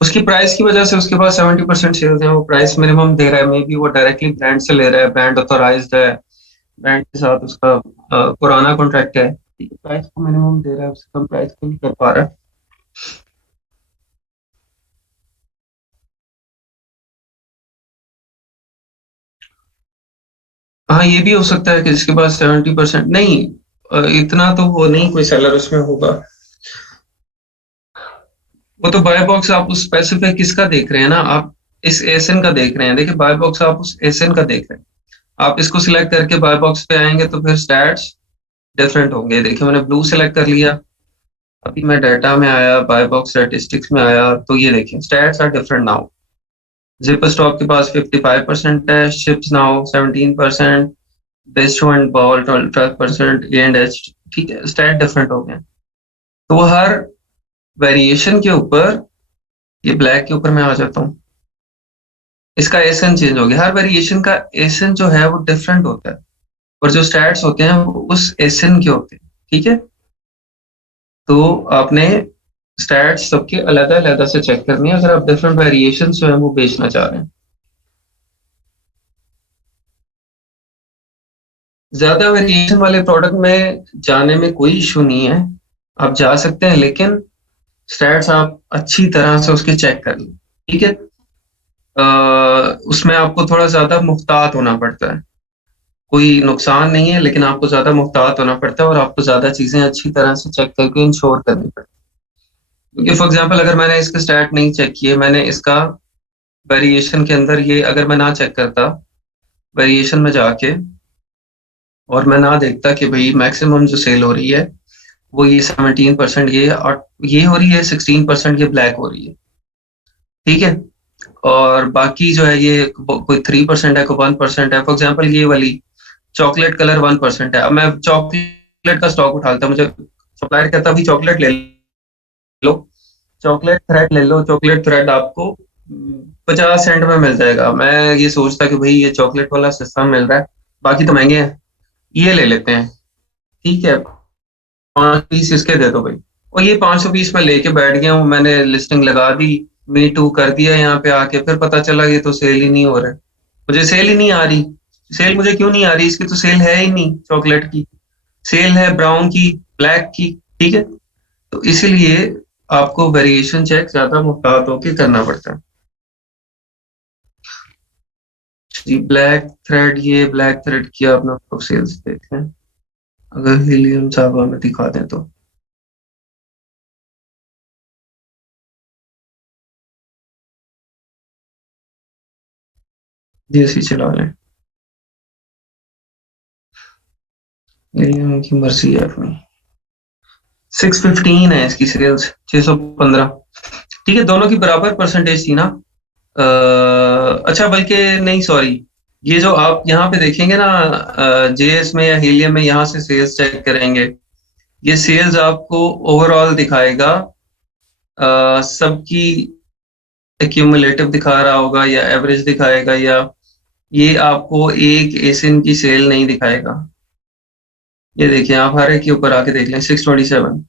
उसकी प्राइस की वजह से उसके पास 70% सेल्स है, वो प्राइस मिनिमम दे रहा है, मे बी वो डायरेक्टली ब्रांड से ले रहा है, ब्रांड ऑथोराइज्ड है, ब्रांड के साथ उसका पुराना कॉन्ट्रैक्ट है, ठीक है, प्राइस को मिनिमम दे रहा है, उससे कम प्राइस को नहीं कर पा रहा है। हाँ, ये भी हो सकता है कि जिसके पास 70% नहीं, इतना तो वो नहीं कोई सेलर उसमें होगा। वो तो बाय बॉक्स आप उस स्पेसिफिक किसका देख रहे हैं ना, आप इस एसएन का देख रहे हैं। देखिए बाय बॉक्स आप उस एसएन का देख रहे हैं, आप इसको सिलेक्ट करके बाय बॉक्स पे आएंगे तो फिर स्टैट्स डिफरेंट होंगे। देखिए मैंने ब्लू सिलेक्ट कर लिया, अभी मैं डाटा में आया, बाय बॉक्स स्टैटिस्टिक्स में आया, तो ये देखिए stats are different now. Zipper stock के पास 55% है, ships now 17%, best one ball 12%, A and H, ठीक है, स्टैट डिफरेंट हो गए। तो वो हर वेरिएशन के ऊपर, ये ब्लैक के ऊपर मैं आ जाता हूँ, इसका एसन चेंज हो गया। हर वेरिएशन का एसन जो है वो डिफरेंट होता है, और जो स्टैट्स होते हैं वो उस एसन के होते हैं, ठीक है। तो आपने स्टैट्स सबके अलग अलग से चेक करनी है अगर आप डिफरेंट वेरिएशन जो है वो बेचना चाह रहे हैं। ज्यादा वेरिएशन वाले प्रोडक्ट में जाने में कोई इशू नहीं है, आप जा सकते हैं, लेकिन स्टैट्स आप अच्छी तरह से उसके चेक कर लें, ठीक है। उसमें आपको थोड़ा ज्यादा मुहतात होना पड़ता है, कोई नुकसान नहीं है, लेकिन आपको ज्यादा मुहतात होना पड़ता है, और आपको ज्यादा चीजें अच्छी तरह से चेक करके इंश्योर करनी पड़ती है। क्योंकि फॉर एग्जांपल अगर मैंने इसके स्टैट नहीं चेक किए, मैंने इसका वेरिएशन के अंदर ये अगर मैं ना चेक करता वेरिएशन में जाके, और मैं ना देखता कि भाई मैक्सिमम जो सेल हो रही है वो ये 17% ये, और ये हो रही है 16% ये ब्लैक हो रही है, ठीक है, और बाकी जो है ये कोई 3% है, कोई 1% है। फॉर एग्जाम्पल ये वाली चॉकलेट कलर 1% है, अब मैं चॉकलेट का स्टॉक उठा लेता, मुझे सप्लायर कहता भाई चॉकलेट ले लो, चॉकलेट थ्रेड ले लो, चॉकलेट थ्रेड आपको 50 सेंट में मिल जाएगा। मैं ये सोचता कि भाई ये चॉकलेट वाला सस्ता मिल रहा है, बाकी तो महंगे हैं, ये ले लेते हैं, ठीक है, 5 पीस इसके दे दो भाई। और ये 500 पीस में लेके बैठ गया हूँ, मैंने लिस्टिंग लगा दी, मी टू कर दिया यहाँ पे आके, फिर पता चला ये तो सेल ही नहीं हो रहा है, मुझे सेल ही नहीं आ रही। सेल मुझे क्यों नहीं आ रही? इसकी तो सेल है ही नहीं चॉकलेट की, सेल है ब्राउन की, ब्लैक की, ठीक है। तो इसीलिए आपको वेरिएशन चेक ज्यादा मुहतात होकर करना पड़ता है जी। ब्लैक थ्रेड, ये ब्लैक थ्रेड की आपने सेल्स देखें, अगर हीलियम साहब हमें दिखा दें तो। जैसी चला लें, ये उनकी मर्जी है अपनी। 615 है इसकी सेल्स, 615। ठीक है, दोनों की बराबर परसेंटेज थी ना। अच्छा, बल्कि नहीं, सॉरी, ये जो आप यहाँ पे देखेंगे ना, जेएस में या हीलियम में, यहाँ से सेल्स चेक करेंगे, ये सेल्स आपको ओवरऑल दिखाएगा, सबकी एक्यूमुलेटिव दिखा रहा होगा या एवरेज दिखाएगा, या ये आपको एक एसिन की सेल नहीं दिखाएगा। ये देखिए, आप हर एक के ऊपर आके देख लें, 627,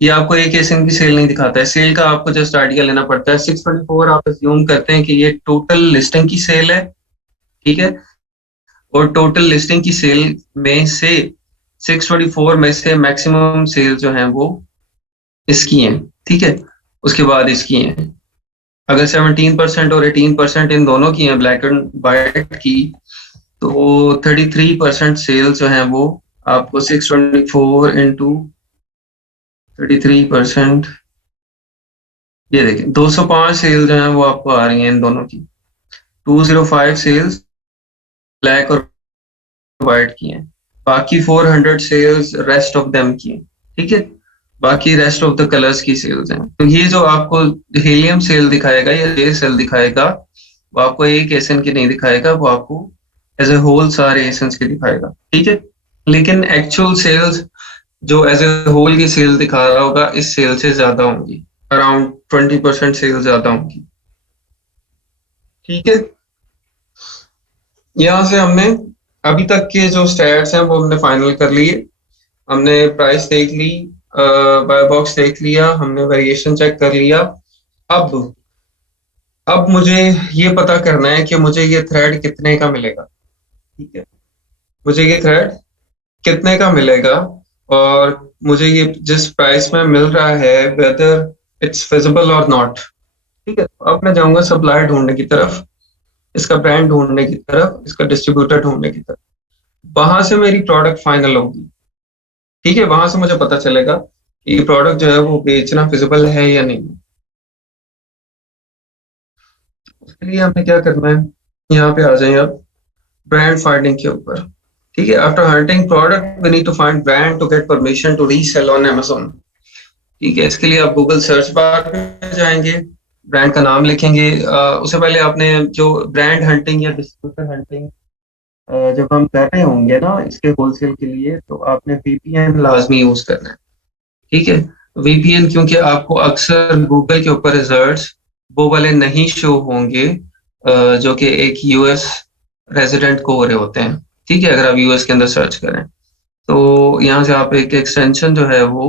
ये आपको एक एसिन की सेल नहीं दिखाता है। सेल का आपको जस्ट आइडिया लेना पड़ता है। 624 आप अज्यूम करते हैं कि ये टोटल लिस्टिंग की सेल है, ठीक है, और टोटल लिस्टिंग की सेल में से 624 में से मैक्सिमम सेल जो हैं वो इसकी हैं, ठीक है, उसके बाद इसकी हैं। अगर 17% और 18% इन दोनों की हैं, ब्लैक एंड वाइट की, तो 33% सेल जो हैं वो आपको 624 इंटू 33%, ये देखिए 205 सेल जो हैं वो आपको आ रही हैं इन दोनों की। 205 सेल्स ब्लैक और वाइट की हैं, बाकी 400 सेल्स रेस्ट ऑफ देम की हैं, ठीक है, बाकी रेस्ट ऑफ द कलर्स की सेल्स हैं। तो ये जो आपको हीलियम सेल दिखाएगा या ये सेल दिखाएगा, वो आपको एक एसन की नहीं दिखाएगा, वो आपको एज ए होल सारे एसेंस की दिखाएगा, ठीक है। लेकिन एक्चुअल सेल्स जो एज ए होल की सेल दिखा रहा होगा, इस सेल से ज्यादा होंगी, अराउंड 20% सेल ज्यादा होंगी, ठीक है। यहाँ से हमने अभी तक के जो स्टैट्स हैं वो हमने फाइनल कर लिए। हमने प्राइस देख ली, बाय बॉक्स देख लिया, हमने वेरिएशन चेक कर लिया। अब मुझे ये पता करना है कि मुझे ये थ्रेड कितने का मिलेगा, ठीक है, मुझे ये थ्रेड कितने का मिलेगा, और मुझे ये जिस प्राइस में मिल रहा है वेदर इट्स फिजिबल और नॉट, ठीक है। अब मैं जाऊंगा सप्लायर ढूंढने की तरफ, इसका ब्रांड ढूंढने की तरफ, इसका डिस्ट्रीब्यूटर ढूंढने की तरफ। वहां से मेरी प्रोडक्ट फाइनल होगी, ठीक है, वहां से मुझे पता चलेगा कि ये प्रोडक्ट जो है वो बेचना फिजिबल है या नहीं। उसके लिए हमें क्या करना है, यहाँ पे आ जाए अब ब्रांड फाइंडिंग के ऊपर, ठीक है। After hunting product we need to find brand to get permission to resell on Amazon, ठीक है। इसके लिए आप गूगल सर्च बार पे जाएंगे, ब्रांड का नाम लिखेंगे। उससे पहले आपने जो ब्रांड हंटिंग या डिस्ट्रीब्यूटर हंटिंग जब हम कर रहे होंगे ना इसके होलसेल के लिए, तो आपने VPN लाजमी यूज करना है, ठीक है। VPN क्योंकि आपको अक्सर गूगल के ऊपर रिजल्ट्स वो वाले नहीं शो होंगे जो कि एक US रेजिडेंट को हो रहे होते हैं, ठीक है, अगर आप US के अंदर सर्च करें। तो यहाँ से आप एक एक्सटेंशन जो है वो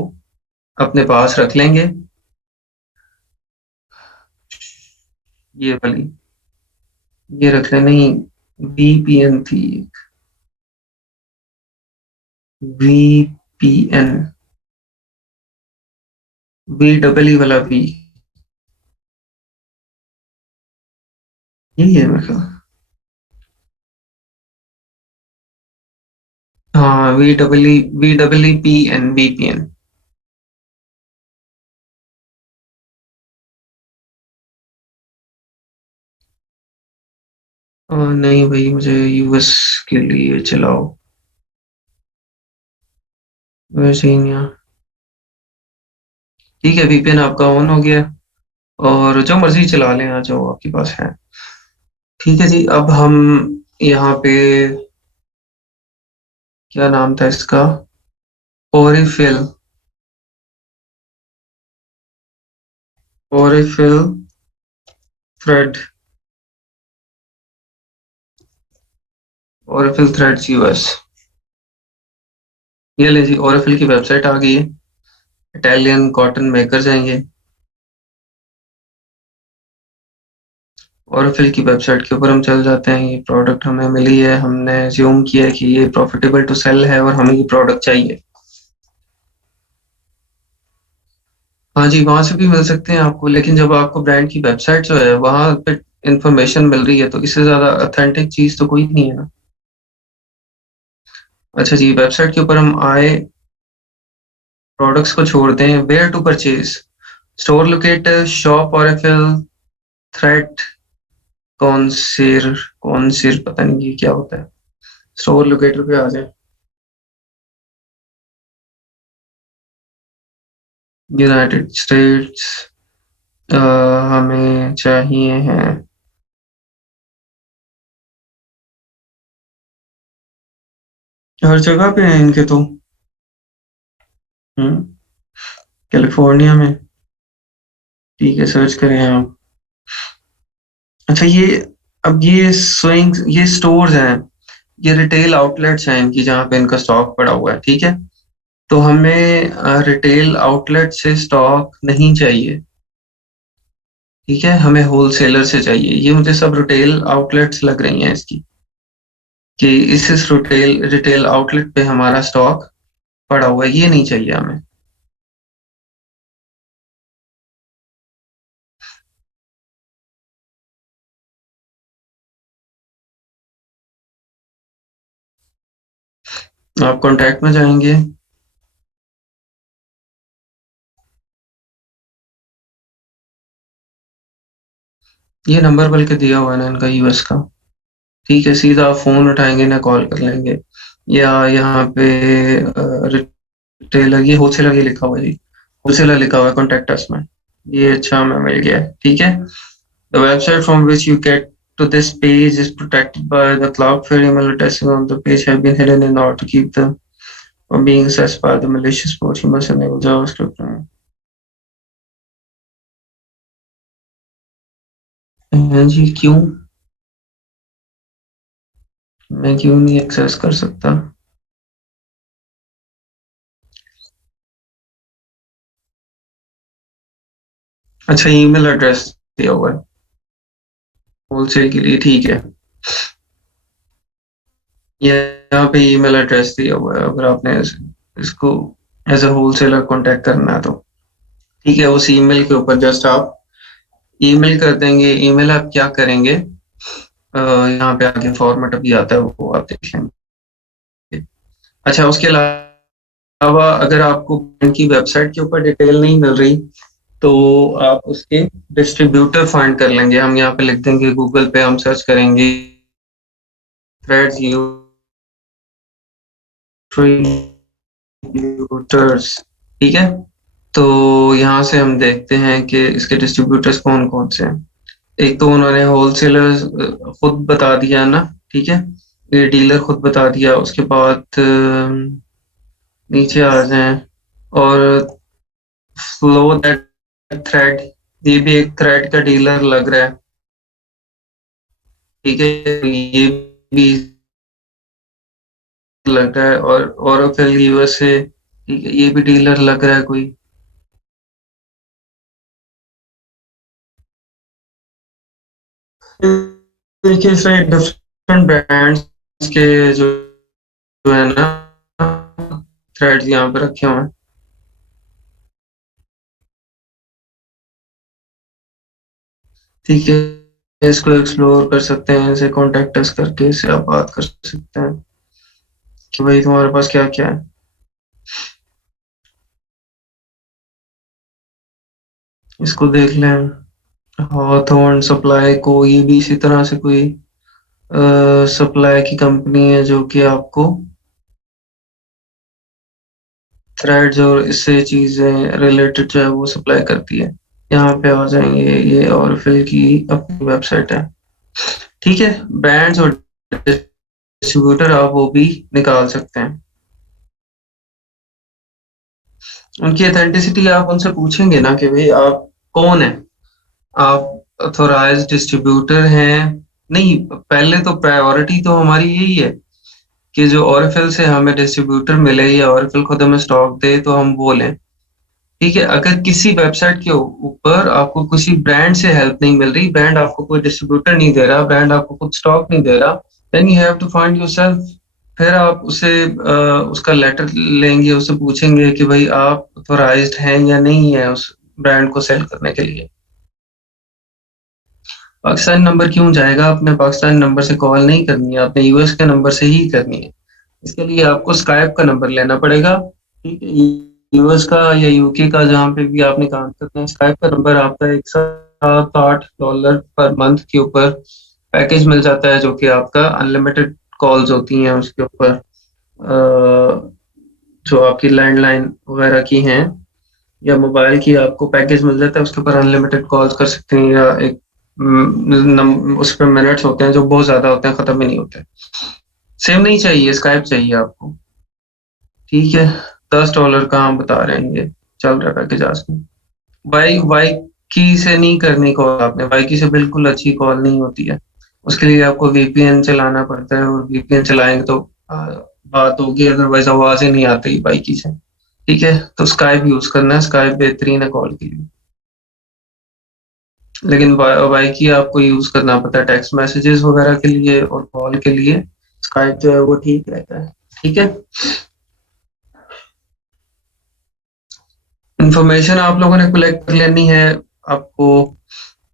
अपने पास रख लेंगे, ये वाली, ये रख लें, नहीं, VPN थी, VPN, VEE वाला V, यही है मेरे ख्याल। हाँ, VEEPN, VPN। नहीं भाई, मुझे US के लिए चलाओ, वैसे ही नहीं। ठीक है, VPN आपका ऑन हो गया, और जो मर्जी चला लें जो आपके पास है। ठीक है जी, अब हम यहाँ पे, क्या नाम था इसका, ओरिफिल, ओरिफिल थ्रेड, ओरिफिल थ्रेड्स US। ये ले जी, ओरिफिल की वेबसाइट आ गई है, इटालियन कॉटन मेकर जाएंगे, ओरिफिल की वेबसाइट के ऊपर हम चल जाते हैं। ये प्रोडक्ट हमें मिली है, हमने ज्यूम किया है कि ये प्रॉफिटेबल टू सेल है और हमें ये प्रोडक्ट चाहिए। हाँ जी, वहां से भी मिल सकते हैं आपको, लेकिन जब आपको ब्रांड की वेबसाइट जो है वहां पे इंफॉर्मेशन मिल रही है, तो इससे ज्यादा ऑथेंटिक चीज तो कोई नहीं है ना। अच्छा जी, वेबसाइट के ऊपर हम आए, प्रोडक्ट्स को छोड़ दें, where to purchase, store locator, shop Oriflame thread, कौन सिर पता नहीं ये क्या होता है। स्टोर लोकेटर पे आ जाए। यूनाइटेड स्टेट्स हमें चाहिए है। हर जगह पे है इनके तो। कैलिफोर्निया में। ठीक है, सर्च करें आप। अच्छा, ये स्टोर्स हैं, ये रिटेल आउटलेट्स हैं इनकी, जहाँ पे इनका स्टॉक पड़ा हुआ है। ठीक है, तो हमें रिटेल आउटलेट से स्टॉक नहीं चाहिए। ठीक है, हमें होलसेलर से चाहिए। ये मुझे सब रिटेल आउटलेट्स लग रही हैं इसकी, कि इस रिटेल रिटेल आउटलेट पे हमारा स्टॉक पड़ा हुआ है, ये नहीं चाहिए हमें। आप कॉन्टैक्ट में जाएंगे। ये नंबर बल्कि दिया हुआ है ना इनका, यूएस का। ठीक है, सीधा आप फोन उठाएंगे ना, कॉल कर लेंगे। या यहाँ पे रिटेलर, ये होलसेलर, ये लिखा हुआ है जी, होलसेलर लिखा हुआ है कॉन्टेक्ट अस में। ये अच्छा हमें मिल गया है। ठीक है, the website from which you get to this page is protected by the Cloudflare email addresses on the page have been hidden in order to keep them from being accessed by the malicious bot. You must enable JavaScript. हाँ जी, क्यों? मैं क्यों नहीं access कर सकता? अच्छा, email address दिया हुआ है होलसेल के लिए। ठीक है, यहाँ पे ईमेल एड्रेस दिया हुआ है, अगर आपने इसको एज अ होलसेलर कांटेक्ट करना है तो। ठीक है, उस ईमेल के ऊपर जस्ट आप ईमेल कर देंगे। ईमेल आप क्या करेंगे, यहाँ पे आगे फॉर्मेट अभी आता है, वो आप देख लेंगे। अच्छा, उसके अलावा अगर आपको बैंक की वेबसाइट के ऊपर डिटेल नहीं मिल रही, तो आप उसके डिस्ट्रीब्यूटर फाइंड कर लेंगे। हम यहाँ पे लिख देंगे, गूगल पे हम सर्च करेंगे थ्रेड्स डिस्ट्रीब्यूटर्स। ठीक है, तो यहाँ से हम देखते हैं कि इसके डिस्ट्रीब्यूटर्स कौन कौन से हैं। एक तो उन्होंने होलसेलर खुद बता दिया ना। ठीक है, ये डीलर खुद बता दिया। उसके बाद नीचे आ जाएं और फ्लो दैट थ्रेड, ये भी एक थ्रेड का डीलर लग रहा है। ठीक है, ये भी लग रहा है, और फिर यूएसए, ठीक है, ये भी डीलर लग रहा है कोई। देखिए, इसमें डिफरेंट ब्रांड्स के जो है ना थ्रेड्स यहाँ पे रखे हुए हैं। ठीक है, इसको एक्सप्लोर कर सकते हैं, इसे कॉन्टेक्ट अस करके इससे आप बात कर सकते हैं कि भाई तुम्हारे पास क्या क्या है। इसको देख लें। हॉथॉर्न सप्लाई को, ये भी इसी तरह से कोई सप्लाई की कंपनी है जो कि आपको थ्रेड्स और इससे चीजें रिलेटेड जो है वो सप्लाई करती है। यहाँ पे आ जाएंगे, ये ऑरफिल की अपनी वेबसाइट है। ठीक है, ब्रांड्स और डिस्ट्रीब्यूटर आप वो भी निकाल सकते हैं। उनकी अथेंटिसिटी आप उनसे पूछेंगे ना कि भाई आप कौन है, आप ऑथोराइज्ड डिस्ट्रीब्यूटर हैं? नहीं, पहले तो प्रायोरिटी तो हमारी यही है कि जो ओरेफिल से हमें डिस्ट्रीब्यूटर मिले या ओरेफिल खुद हमें स्टॉक दे तो हम वो लें। ठीक है, अगर किसी वेबसाइट के ऊपर आपको किसी ब्रांड से हेल्प नहीं मिल रही, ब्रांड आपको कोई डिस्ट्रीब्यूटर नहीं दे रहा, ब्रांड आपको खुद स्टॉक नहीं दे रहा, then you have to find yourself. फिर आप उसे उसका लेटर लेंगे, उससे पूछेंगे कि भाई आप ऑथोराइज्ड हैं या नहीं है उस ब्रांड को सेल करने के लिए। पाकिस्तान नंबर क्यों जाएगा? आपने पाकिस्तान नंबर से कॉल नहीं करनी है, आपने यूएस के नंबर से ही करनी है। इसके लिए आपको स्काइप का नंबर लेना पड़ेगा। ठीक है, यूएस का या यूके का, जहाँ पे भी आपने काम करना है, स्काइप का नंबर आपका $108 पर मंथ के ऊपर पैकेज मिल जाता है जो कि आपका अनलिमिटेड कॉल्स होती हैं उसके ऊपर, जो आपकी लैंडलाइन वगैरह की हैं या मोबाइल की आपको पैकेज मिल जाता है, उसके ऊपर अनलिमिटेड कॉल्स कर सकते हैं, या एक उस पर मिनट्स होते हैं जो बहुत ज्यादा होते हैं, खत्म ही नहीं होते। सेम नहीं चाहिए, स्काइप चाहिए आपको, ठीक है। $10 का हम बता रहे हैं, ये चल रहा है पैकेज आजकल। वाई वाई की से नहीं करनी कॉल आपने, वाई की से बिल्कुल अच्छी कॉल नहीं होती है। उसके लिए आपको वीपीएन चलाना पड़ता है, और वीपीएन चलाएंगे तो बात होगी, अदरवाइज आवाज ही नहीं आती वाई की से, ठीक है। तो स्काइप यूज करना है, स्काइप बेहतरीन है कॉल के लिए। लेकिन वाई की आपको यूज करना पड़ता है टेक्स्ट मैसेजेस वगैरह के लिए, और कॉल के लिए स्काइप जो है वो ठीक रहता है, ठीक है। इंफॉर्मेशन आप लोगों ने कलेक्ट कर लेनी है। आपको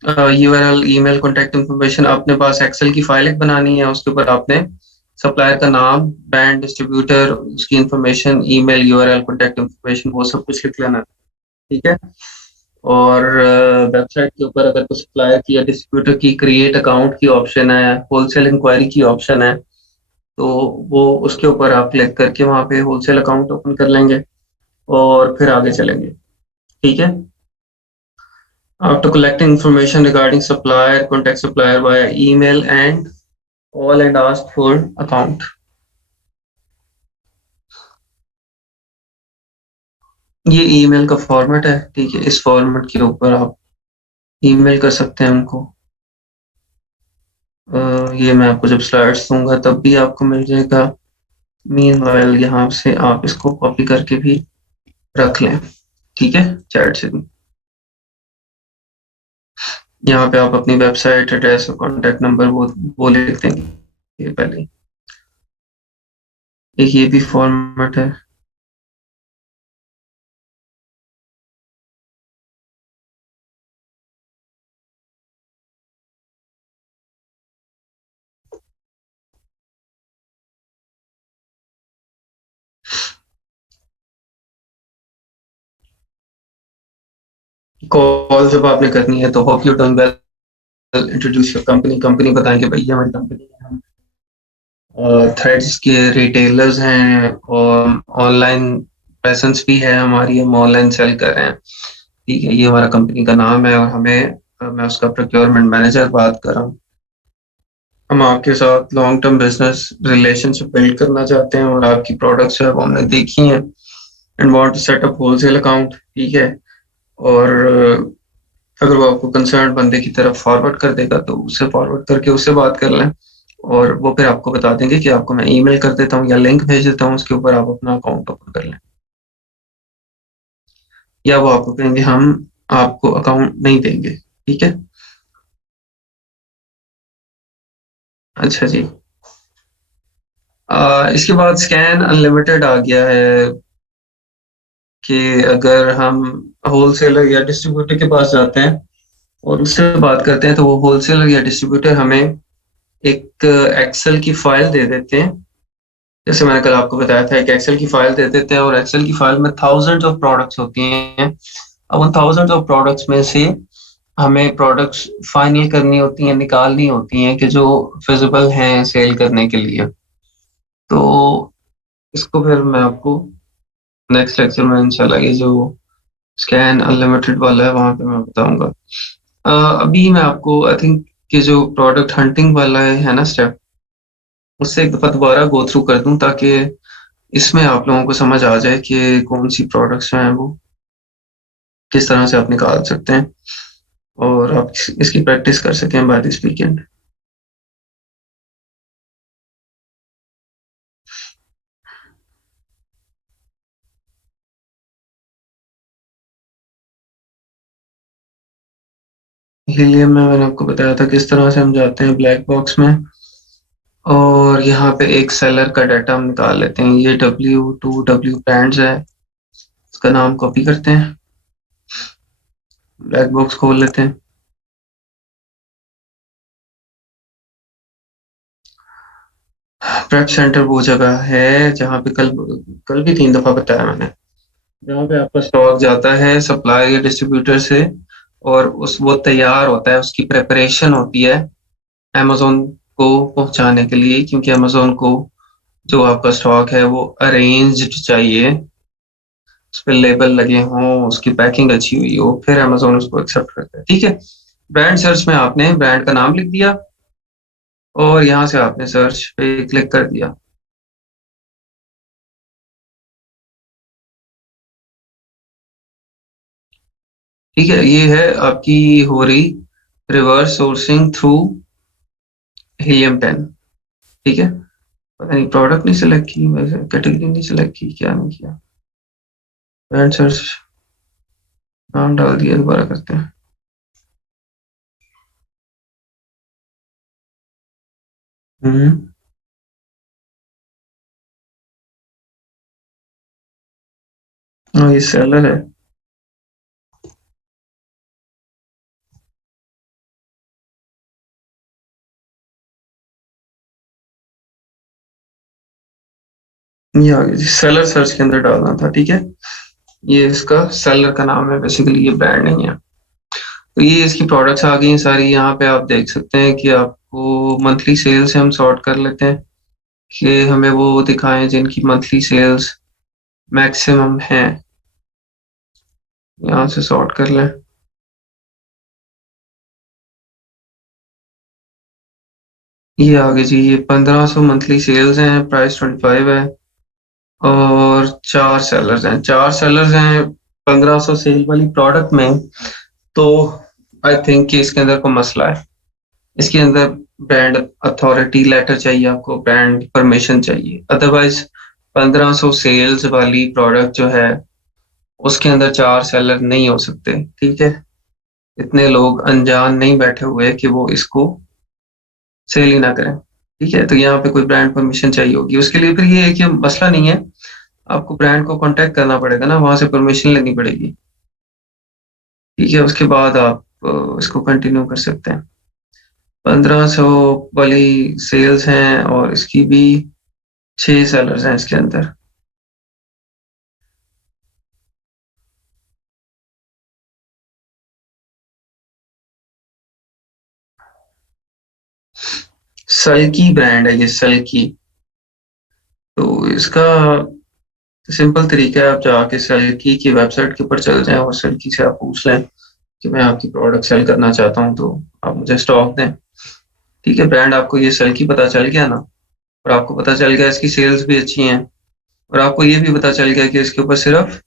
यूआरएल, ईमेल, कॉन्टेक्ट इंफॉर्मेशन, अपने पास एक्सेल की फाइल एक बनानी है, उसके ऊपर आपने सप्लायर का नाम, ब्रांड, डिस्ट्रीब्यूटर, उसकी information, email, URL, contact information, वो सब कुछ लिख लेना, ठीक है। और वेबसाइट के ऊपर अगर कोई सप्लायर की या डिस्ट्रीब्यूटर की क्रिएट अकाउंट की ऑप्शन है, होलसेल इंक्वायरी की ऑप्शन है, तो वो उसके ऊपर आप क्लिक करके वहाँ पे होलसेल अकाउंट ओपन कर लेंगे और फिर आगे चलेंगे, ठीक है। After collecting information regarding supplier, contact supplier via email and call and ask for account. ये ईमेल का फॉर्मेट है, ठीक है। इस फॉर्मेट के ऊपर आप ईमेल कर सकते हैं उनको। ये मैं आपको जब स्लाइड्स दूंगा तब भी आपको मिल जाएगा। मीनवाइल यहाँ से आप इसको कॉपी करके भी रख लें, ठीक है, चैट से भी। यहाँ पे आप अपनी वेबसाइट एड्रेस और कॉन्टेक्ट नंबर वो लिख देंगे, ये पहले। एक ये भी फॉर्मेट है। कॉल जब आपने करनी है तो hope you done well, introduce your company, company बताएंगे भैया हमारी कंपनी है, हम थ्रेड्स के रिटेलर्स हैं और ऑनलाइन प्रेजेंस भी है हमारी, हम ऑनलाइन सेल कर रहे हैं, ठीक है। ये हमारा कंपनी का नाम है, और हमें मैं उसका प्रोक्योरमेंट मैनेजर बात कर रहा हूँ। हम आपके साथ long term business relationship build करना चाहते हैं, और आपकी प्रोडक्ट्स है वो हमने देखी हैं, and want to set up wholesale account, ठीक है। और अगर वो आपको कंसर्न बंदे की तरफ फॉरवर्ड कर देगा तो उससे फॉरवर्ड करके उससे बात कर लें, और वो फिर आपको बता देंगे कि आपको मैं ईमेल कर देता हूँ या लिंक भेज देता हूँ, उसके ऊपर आप अपना अकाउंट ओपन कर लें। या वो आपको कहेंगे हम आपको अकाउंट नहीं देंगे, ठीक है। अच्छा जी। इसके बाद स्कैन अनलिमिटेड आ गया है, कि अगर हम होलसेलर या डिस्ट्रीब्यूटर के पास जाते हैं और उससे बात करते हैं, तो वो होलसेलर या डिस्ट्रीब्यूटर हमें एक एक्सेल की फाइल दे देते हैं। जैसे मैंने कल आपको बताया था, एक एक्सेल की फाइल दे देते हैं, और एक्सेल की फाइल में थाउजेंड्स ऑफ प्रोडक्ट्स होती हैं। अब उन थाउजेंड्स ऑफ प्रोडक्ट्स में से हमें प्रोडक्ट्स फाइनल करनी होती हैं, निकालनी होती हैं कि जो फिजिबल हैं सेल करने के लिए। तो इसको फिर मैं आपको नेक्स्ट लेक्चर में इंशाल्लाह ये जो स्कैन अनलिमिटेड वाला है वहां पे मैं बताऊंगा। अभी मैं आपको आई थिंक कि जो प्रोडक्ट हंटिंग वाला है ना स्टेप, उससे एक दफा दोबारा गो थ्रू कर दूं, ताकि इसमें आप लोगों को समझ आ जाए कि कौन सी प्रोडक्ट्स हैं वो किस तरह से आप निकाल सकते हैं, और आप इसकी प्रैक्टिस कर सकें बाय दिस वीकेंड। हीलियम में मैंने आपको बताया था किस तरह से हम जाते हैं ब्लैक बॉक्स में, और यहाँ पे एक सेलर का डाटा हम निकाल लेते हैं। ये W2W ब्रांड्स है, इसका नाम कॉपी करते हैं, ब्लैक बॉक्स खोल लेते हैं। प्रेप सेंटर वो जगह है जहाँ पे कल कल भी 3 दफा बताया मैंने, जहाँ पे आपका स्टॉक जाता है सप्लायर या डिस्ट्रीब्यूटर से, और उस वो तैयार होता है, उसकी प्रेपरेशन होती है, अमेज़न को पहुंचाने के लिए, क्योंकि अमेज़न को जो आपका स्टॉक है वो अरेंज्ड चाहिए, उस पे लेबल लगे हों, उसकी पैकिंग अच्छी हुई हो, फिर अमेज़न उसको एक्सेप्ट करता है। ठीक है, ब्रांड सर्च में आपने ब्रांड का नाम लिख दिया और यहाँ से आपने सर्च पे क्लिक कर दिया। ठीक है, ये है आपकी हो रही रिवर्स सोर्सिंग थ्रू हीलियम 10। ठीक है, पता नहीं प्रोडक्ट नहीं सिलेक्ट की, वैसे कैटेगरी नहीं सिलेक्ट की, क्या नहीं किया। ब्रांड सर्च नाम डाल दिया, दोबारा करते हैं। ये सेलर है। ये आ गया जी, सेलर सर्च के अंदर डालना था। ठीक है, ये इसका सेलर का नाम है, बेसिकली ये ब्रांड नहीं है। तो ये इसकी प्रोडक्ट्स आ गई हैं सारी। यहाँ पे आप देख सकते हैं कि आपको मंथली सेल्स हम सॉर्ट कर लेते हैं कि हमें वो दिखाएं जिनकी मंथली सेल्स मैक्सिमम है। यहाँ से सॉर्ट कर लें। ये आगे जी, ये 1500 मंथली सेल्स हैं, प्राइस 25 है और 4 सेलर्स हैं 1500 सेल वाली प्रोडक्ट में। तो आई थिंक कि इसके अंदर कोई मसला है। इसके अंदर ब्रांड अथॉरिटी लेटर चाहिए आपको, ब्रांड परमिशन चाहिए, अदरवाइज 1500 सेल्स वाली प्रोडक्ट जो है उसके अंदर 4 सेलर नहीं हो सकते। ठीक है, इतने लोग अनजान नहीं बैठे हुए कि वो इसको सेल ही ना करें। ठीक है, तो यहाँ पे कोई ब्रांड परमिशन चाहिए होगी। उसके लिए फिर ये है कि मसला नहीं है, आपको ब्रांड को कांटेक्ट करना पड़ेगा ना, वहां से परमिशन लेनी पड़ेगी। ठीक है, उसके बाद आप इसको कंटिन्यू कर सकते हैं। 1500 वाली सेल्स हैं और इसकी भी 6 सेलर्स हैं इसके अंदर। सल्की ब्रांड है ये, सल्की। तो इसका सिंपल तरीका है, आप जाके सल्की की वेबसाइट के ऊपर चल जाएं और सल्की से आप पूछ लें कि मैं आपकी प्रोडक्ट सेल करना चाहता हूँ, तो आप मुझे स्टॉक दें। ठीक है, ब्रांड आपको ये सल्की पता चल गया ना, और आपको पता चल गया इसकी सेल्स भी अच्छी हैं, और आपको ये भी पता चल गया कि इसके ऊपर सिर्फ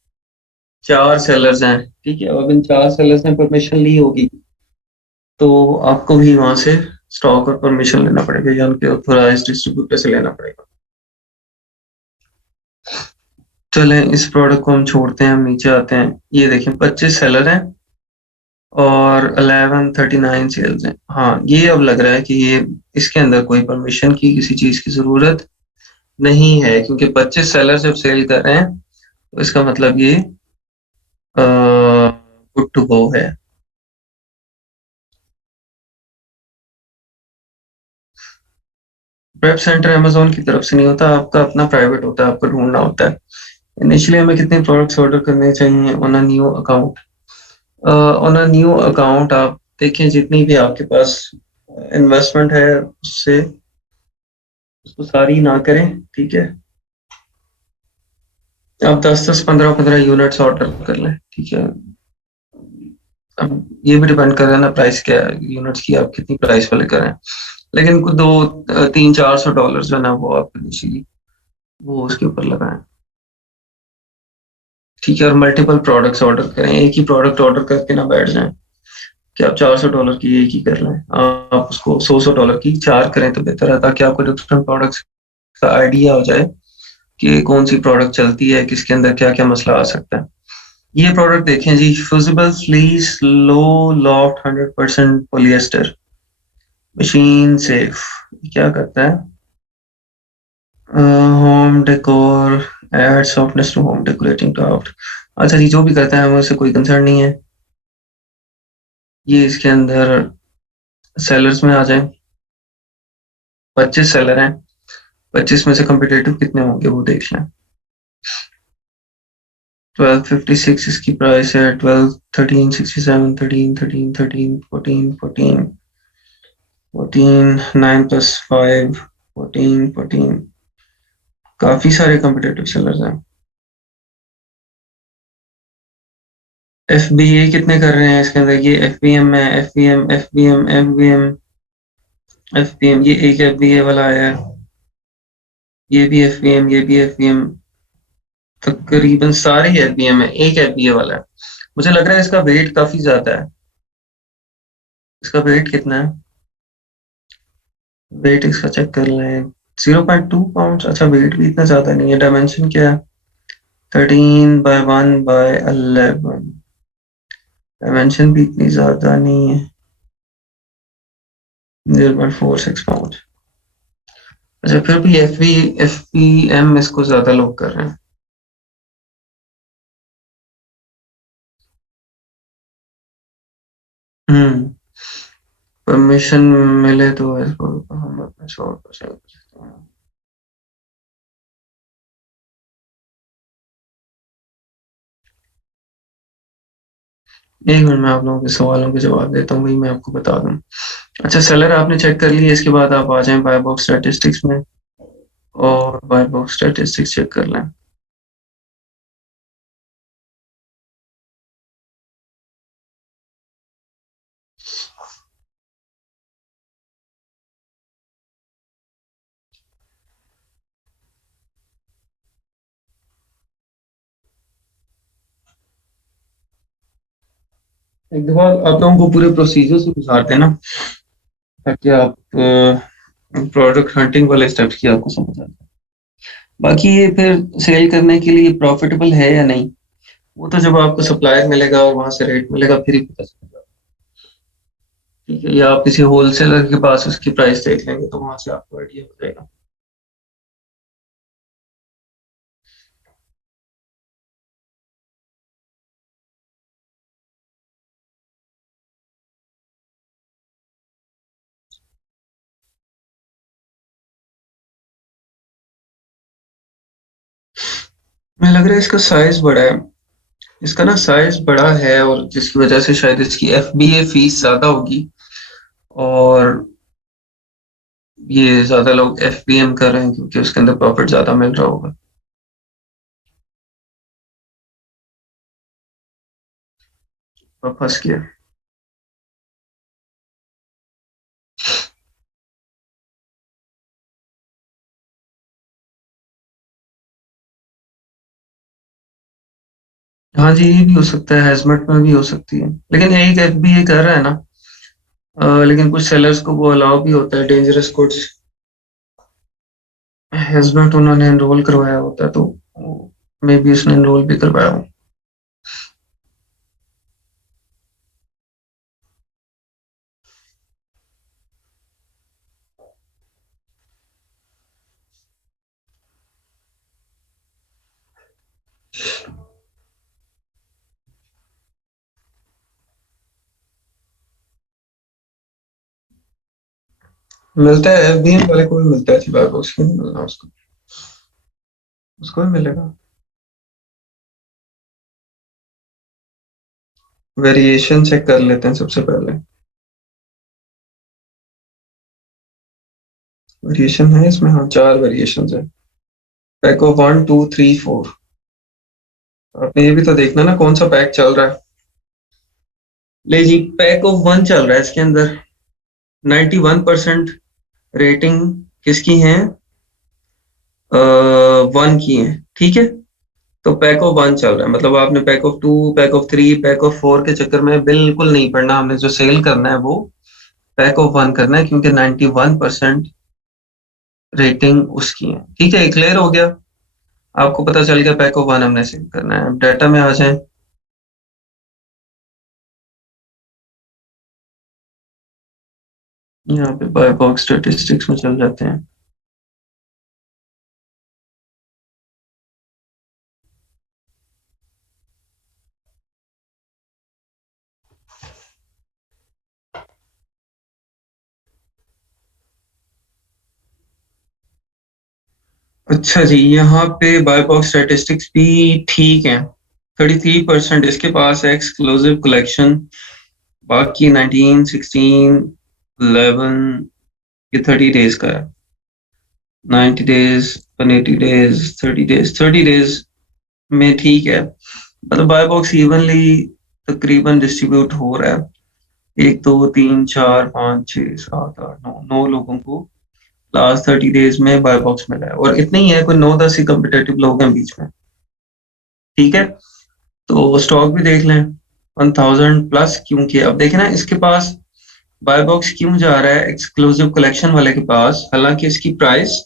4 सेलर्स हैं। ठीक है, अब इन 4 सेलर्स ने परमिशन ली होगी, तो आपको भी वहां से स्टॉक और परमिशन लेना पड़ेगा या उनके ऑथोराइज्ड डिस्ट्रीब्यूटर से लेना पड़ेगा। चलें, इस प्रोडक्ट को हम छोड़ते हैं, हम नीचे आते हैं। ये देखें 25 सेलर हैं और 1139 सेल्स हैं। हाँ, ये अब लग रहा है कि ये इसके अंदर कोई परमिशन की किसी चीज की जरूरत नहीं है, क्योंकि 25 सेलर जब सेल कर रहे हैं तो इसका मतलब ये गुड टू गो है। वेब सेंटर अमेजोन की तरफ से नहीं होता, आपका अपना प्राइवेट होता है, आपको ढूंढना होता है। इनिशियली हमें कितने प्रोडक्ट्स ऑर्डर करने चाहिए on a new account. On a new account आप देखें जितनी भी आपके पास इन्वेस्टमेंट है उससे उसको सारी ना करें। ठीक है, आप 10-10, 15-15 यूनिट्स ऑर्डर कर लें। ठीक है, अब ये भी डिपेंड कर रहा है ना प्राइस क्या है यूनिट्स की, आप कितनी प्राइस वाले करें। लेकिन कुछ 200-300-400 डॉलर जो है ना वो आप इनिशियली वो उसके ऊपर लगाएं। ठीक है, और मल्टीपल प्रोडक्ट्स ऑर्डर करें, एक ही प्रोडक्ट ऑर्डर करके ना बैठ जाएं कि आप 400 डॉलर की एक ही कर लें। आप उसको 100-100 डॉलर की 4 करें तो बेहतर है, ताकि आपको डिफरेंट प्रोडक्ट्स का आइडिया हो जाए कि कौन सी प्रोडक्ट चलती है, किसके अंदर क्या क्या मसला आ सकता है। ये प्रोडक्ट देखें जी, fusible fleece low loft 100% polyester machine safe. क्या करता है? Home decor add softness to home decorating craft. अच्छा जी, जो भी करता है हमें उससे कोई कंसर्न नहीं है। ये इसके अंदर सेलर्स में आ जाए, 25 सेलर हैं, 25 में से कम्पिटेटिव कितने होंगे वो देख लें। 1256 इसकी प्राइस है, 12, 13, 67, 13, 13, 13, 14, 14, 14, 9 + 5, 14, काफी सारे कॉम्पिटिटिव सेलर्स हैं। FBA कितने कर रहे हैं इसके अंदर? ये FBM है, FBM, ये एक FBA वाला आया है, ये भी FBM, ये भी FBM, तकरीबन सारे ही FBM है, एक FBA वाला है। मुझे लग रहा है इसका वेट काफी ज्यादा है। इसका वेट कितना है? वेट इसका चेक कर लें। 0.2 पाउंड। अच्छा, वेट भी इतना ज्यादा नहीं है। डायमेंशन क्या है? 13/1/11। डायमेंशन भी इतनी ज्यादा नहीं है। 0.46 पाउंड। अच्छा, फिर भी FBM इसको ज्यादा लोग कर रहे हैं। परमिशन मिले तो इसको हम अपने शॉप पर शेयर कर सकते हैं। एक मिनट में आप लोगों के सवालों के जवाब देता हूँ, वही मैं आपको बता दूं। अच्छा, सेलर आपने चेक कर लिया, इसके बाद आप आ जाएं बाय बॉक्स स्टैटिस्टिक्स में और बाय बॉक्स स्टैटिस्टिक्स चेक कर लें। एक दफा आप लोगों को पूरे प्रोसीजर से गुजारते हैं ना, ताकि आप प्रोडक्ट हंटिंग वाले स्टेप्स की आपको समझ आ जाए। बाकी ये फिर सेल करने के लिए प्रॉफिटेबल है या नहीं, वो तो जब आपको सप्लायर मिलेगा और वहां से रेट मिलेगा फिर ही पता चलेगा। ठीक है, या आप किसी होलसेलर के पास उसकी प्राइस देख लेंगे तो वहां से आपको आइडिया हो जाएगा। मुझे लग रहा है इसका साइज बड़ा है। इसका ना साइज बड़ा है और जिसकी वजह से शायद इसकी FBA फीस ज्यादा होगी और ये ज्यादा लोग FBM कर रहे हैं क्योंकि उसके अंदर प्रॉफिट ज्यादा मिल रहा होगा। और फंस गया। हाँ जी, ये भी हो सकता है, हैजमेट में भी हो सकती है, लेकिन एक FBA कर रहा है ना। लेकिन कुछ सेलर्स को वो अलाउ भी होता है, डेंजरस गुड्स हैजमेट उन्होंने एनरोल करवाया होता है, तो मे बी उसने एनरोल भी करवाया हो। मिलता है, FBM वाले को भी मिलता है, अच्छी बात है, उसको नहीं मिलना, उसको उसको भी मिलेगा। वेरिएशन चेक कर लेते हैं सबसे पहले। वेरिएशन है इसमें, हाँ 4 वेरिएशन है। Pack of 1, 2, 3, 4। आपने ये भी तो देखना ना कौन सा पैक चल रहा है। ले जी, पैक ऑफ 1 चल रहा है, इसके अंदर 91% रेटिंग किसकी है? 1 की है। ठीक है, तो पैक ऑफ 1 चल रहा है, मतलब आपने pack of 2, pack of 3, pack of 4 के चक्कर में बिल्कुल नहीं पड़ना। हमने जो सेल करना है वो पैक ऑफ 1 करना है, क्योंकि 91% रेटिंग उसकी है। ठीक है, क्लियर हो गया? आपको पता चल गया पैक ऑफ 1 हमने सेल करना है। अब डाटा में आ जाए। यहाँ पे बाय बॉक्स स्टैटिस्टिक्स में चल जाते हैं। अच्छा जी, यहाँ पे बाय बॉक्स स्टैटिस्टिक्स भी ठीक है। 33% इसके पास है एक्सक्लूसिव कलेक्शन, बाकी 19, 16 11, ये 30 डेज का है, 90 डेज, 180 डेज, 30 डेज में ठीक है, मतलब बाय बॉक्स इवनली तकरीबन डिस्ट्रीब्यूट हो रहा है, 1 2 3 4 5 6 7 8 9 लोगों को लास्ट 30 डेज में बाय बॉक्स मिला है, और इतना ही है, कोई 9-10 ही कम्पिटेटिव लोग हैं बीच में, ठीक है। तो स्टॉक भी देख लें 1000 प्लस, क्योंकि अब देखें ना इसके पास बाय बॉक्स क्यों जा रहा है एक्सक्लूसिव कलेक्शन वाले के पास, हालांकि इसकी प्राइस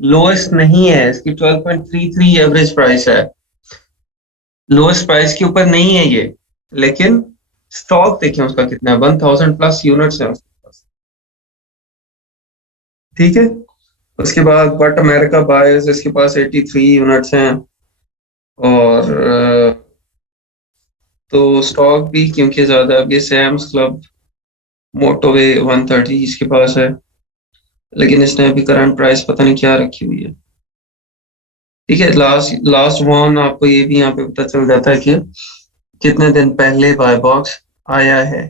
लोएस्ट नहीं है, इसकी 12.33 एवरेज प्राइस है, लोएस्ट प्राइस के ऊपर नहीं है ये, लेकिन स्टॉक देखें उसका कितना है, 1000 प्लस यूनिट्स है उसके पास, ठीक है। उसके बाद बट अमेरिका बायर्स, इसके पास 83 यूनिट्स हैं, और तो स्टॉक भी क्योंकि ज्यादा, अब ये सैम्स क्लब मोटोवे 130 इसके पास है, लेकिन इसने अभी करंट प्राइस पता नहीं क्या रखी हुई है, ठीक है। लास्ट लास्ट वन आपको ये भी यहाँ पे पता चल जाता है कि कितने दिन पहले बाय बॉक्स आया है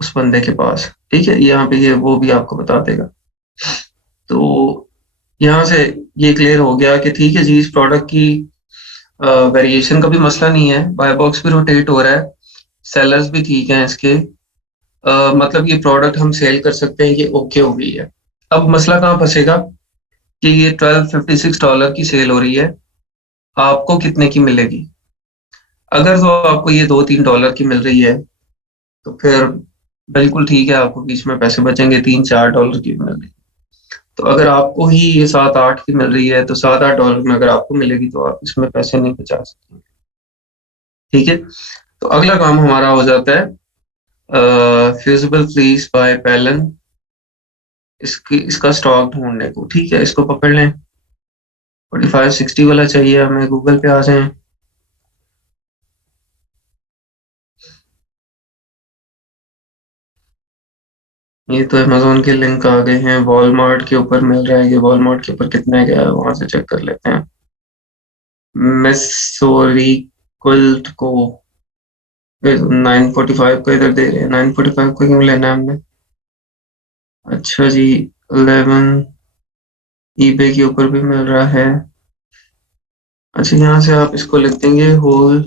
उस बंदे के पास, ठीक है, यहाँ पे ये वो भी आपको बता देगा। तो यहाँ से ये क्लियर हो गया कि ठीक है जी, इस प्रोडक्ट की वेरिएशन का भी मसला नहीं है, बाय बॉक्स भी रोटेट हो रहा है, सेलर्स भी ठीक हैं इसके, मतलब ये प्रोडक्ट हम सेल कर सकते हैं, ये ओके हो गई है। अब मसला कहाँ फंसेगा कि ये $1256 की सेल हो रही है, आपको कितने की मिलेगी? अगर तो आपको ये $2-3 की मिल रही है तो फिर बिल्कुल ठीक है, आपको बीच में पैसे बचेंगे, $3-4 की मिल रही है। तो अगर आपको ही ये 7-8 की मिल रही है, तो $7-8 में अगर आपको मिलेगी तो आप इसमें पैसे नहीं बचा सकते, ठीक है। तो अगला काम हमारा हो जाता है फ्यूजिबल फ्लीस बाय पैलन, इसका स्टॉक ढूंढने को, ठीक है, इसको पकड़ लें, 4560 वाला चाहिए हमें, गूगल पे आ जाए, ये तो अमेजोन के लिंक आ गए हैं, वॉलमार्ट के ऊपर मिल रहा है, ये वॉलमार्ट के ऊपर कितने का है वहां से चेक कर लेते हैं। मिसोरी क्विल्ट को 945 का इधर दे रहे हैं, 945 को क्यों लेना है हमने? अच्छा जी, 11 ईबे के ऊपर भी मिल रहा है। अच्छा, यहाँ से आप इसको लिख देंगे होल,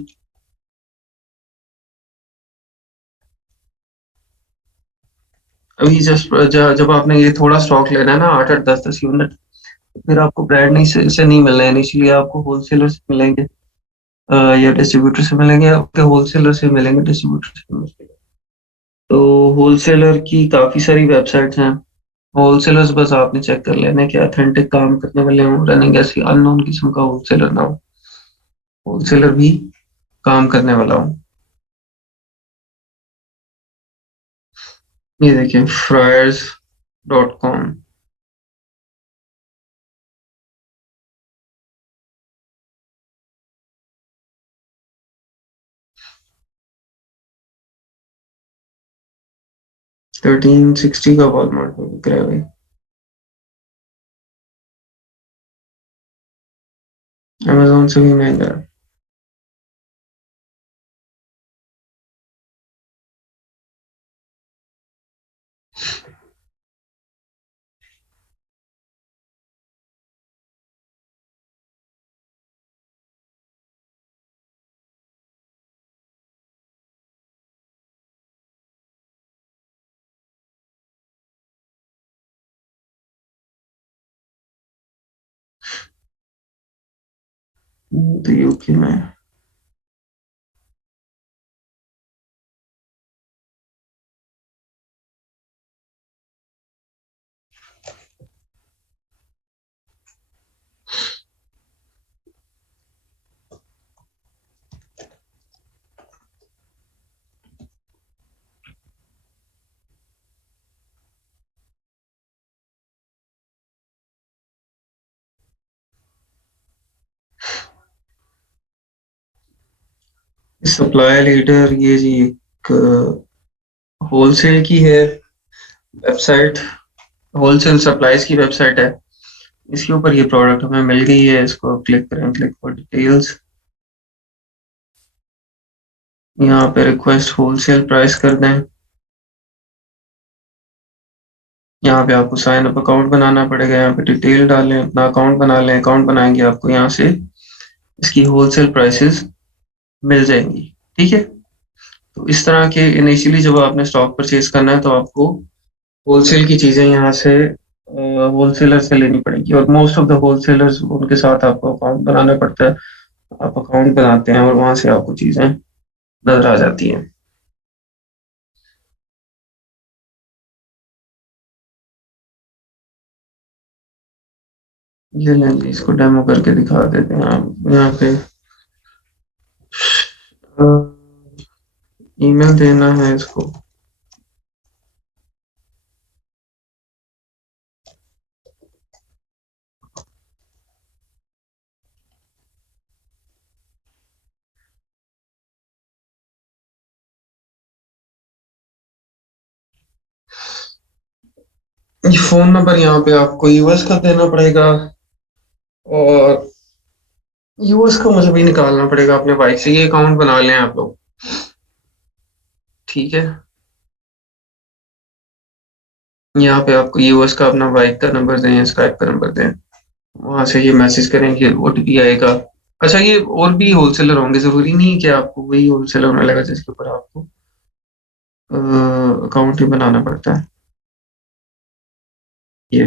अभी जस्ट जब आपने ये थोड़ा स्टॉक लेना है ना, 8-8 10-10 यूनिट, तो फिर आपको ब्रांड नहीं से नहीं मिलना है, इनिशियली आपको होलसेलर से मिलेंगे, या डिस्ट्रीब्यूटर से मिलेंगे, आपके होलसेलर से मिलेंगे, डिस्ट्रीब्यूटर से नहीं मिलेंगे। तो होलसेलर की काफी सारी वेबसाइट्स हैं, होलसेलर्स बस आपने चेक कर लेना है कि ऑथेंटिक काम करने वाले हों, रनिंग ऐसी अननोन किस्म का होलसेलर ना हो, होलसेलर भी काम करने वाला हो। ये देखिए फ्रायर्स.com, $1360 का वॉलमार्ट में बिक रहा है भाई, अमेजोन से भी महंगा है। तो यूके में सप्लाई लीडर, ये जी एक होलसेल की है वेबसाइट, होलसेल सप्लाईज की वेबसाइट है, इसके ऊपर ये प्रोडक्ट हमें मिल गई है, इसको क्लिक करें, क्लिक फॉर डिटेल्स, यहाँ पे रिक्वेस्ट होलसेल प्राइस कर दें, यहाँ पे आपको साइन अप अकाउंट बनाना पड़ेगा, यहाँ पे डिटेल डालें, अपना अकाउंट बना लें। अकाउंट बनाएंगे आपको यहाँ से इसकी होलसेल प्राइसेस मिल जाएंगी। ठीक है, तो इस तरह के इनिशियली जब आपने स्टॉक परचेज करना है तो आपको होलसेल की चीजें यहाँ से होलसेलर से लेनी पड़ेगी, और मोस्ट ऑफ द होलसेलर्स उनके साथ आपको अकाउंट बनाना पड़ता है। आप अकाउंट बनाते हैं और वहां से आपको चीजें नजर आ जाती हैं। ये लेंगे, इसको डेमो करके दिखा देते हैं। आप यहाँ पे ईमेल देना है इसको। ये फोन नंबर यहाँ पे आपको यूएस का देना पड़ेगा, और यूएस का मुझे भी निकालना पड़ेगा अपने बाइक से। ये अकाउंट बना लें आप लोग, ठीक है। यहाँ पे आपको यूएस का अपना बाइक का नंबर दें, स्काइप का नंबर दें, वहां से ये मैसेज करेंगे, ओटीपी आएगा। अच्छा, ये और भी होलसेलर होंगे, जरूरी नहीं है कि आपको वही होलसेलर मिलेगा जिसके ऊपर आपको अकाउंट ही बनाना पड़ता है। ये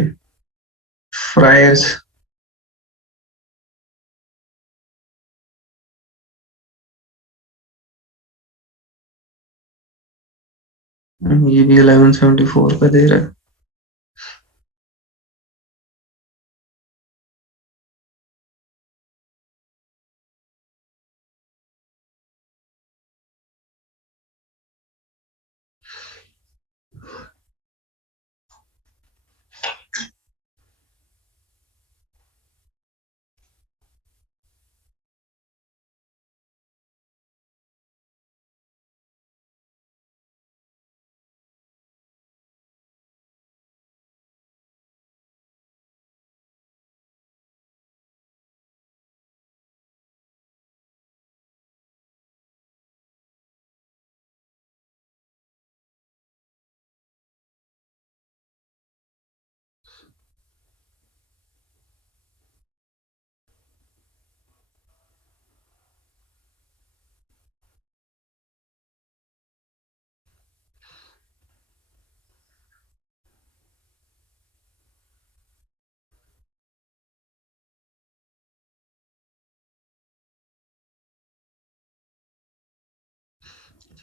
फ्रायर्स, ये भी 1174 का दे रहा है।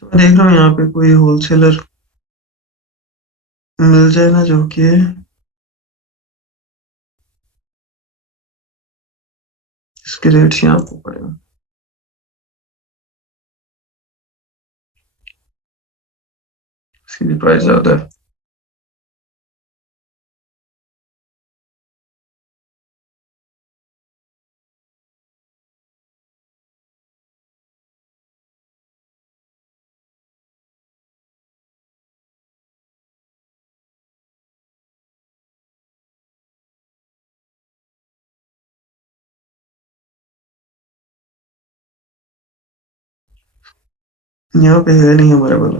तो मैं देख रहा हूँ यहाँ पे कोई होलसेलर मिल जाए ना, जो कि इसके रेट्स यहाँ पे पड़े हैं, इसकी भी प्राइस ज्यादा है। यहाँ पे है नहीं हमारे वाला।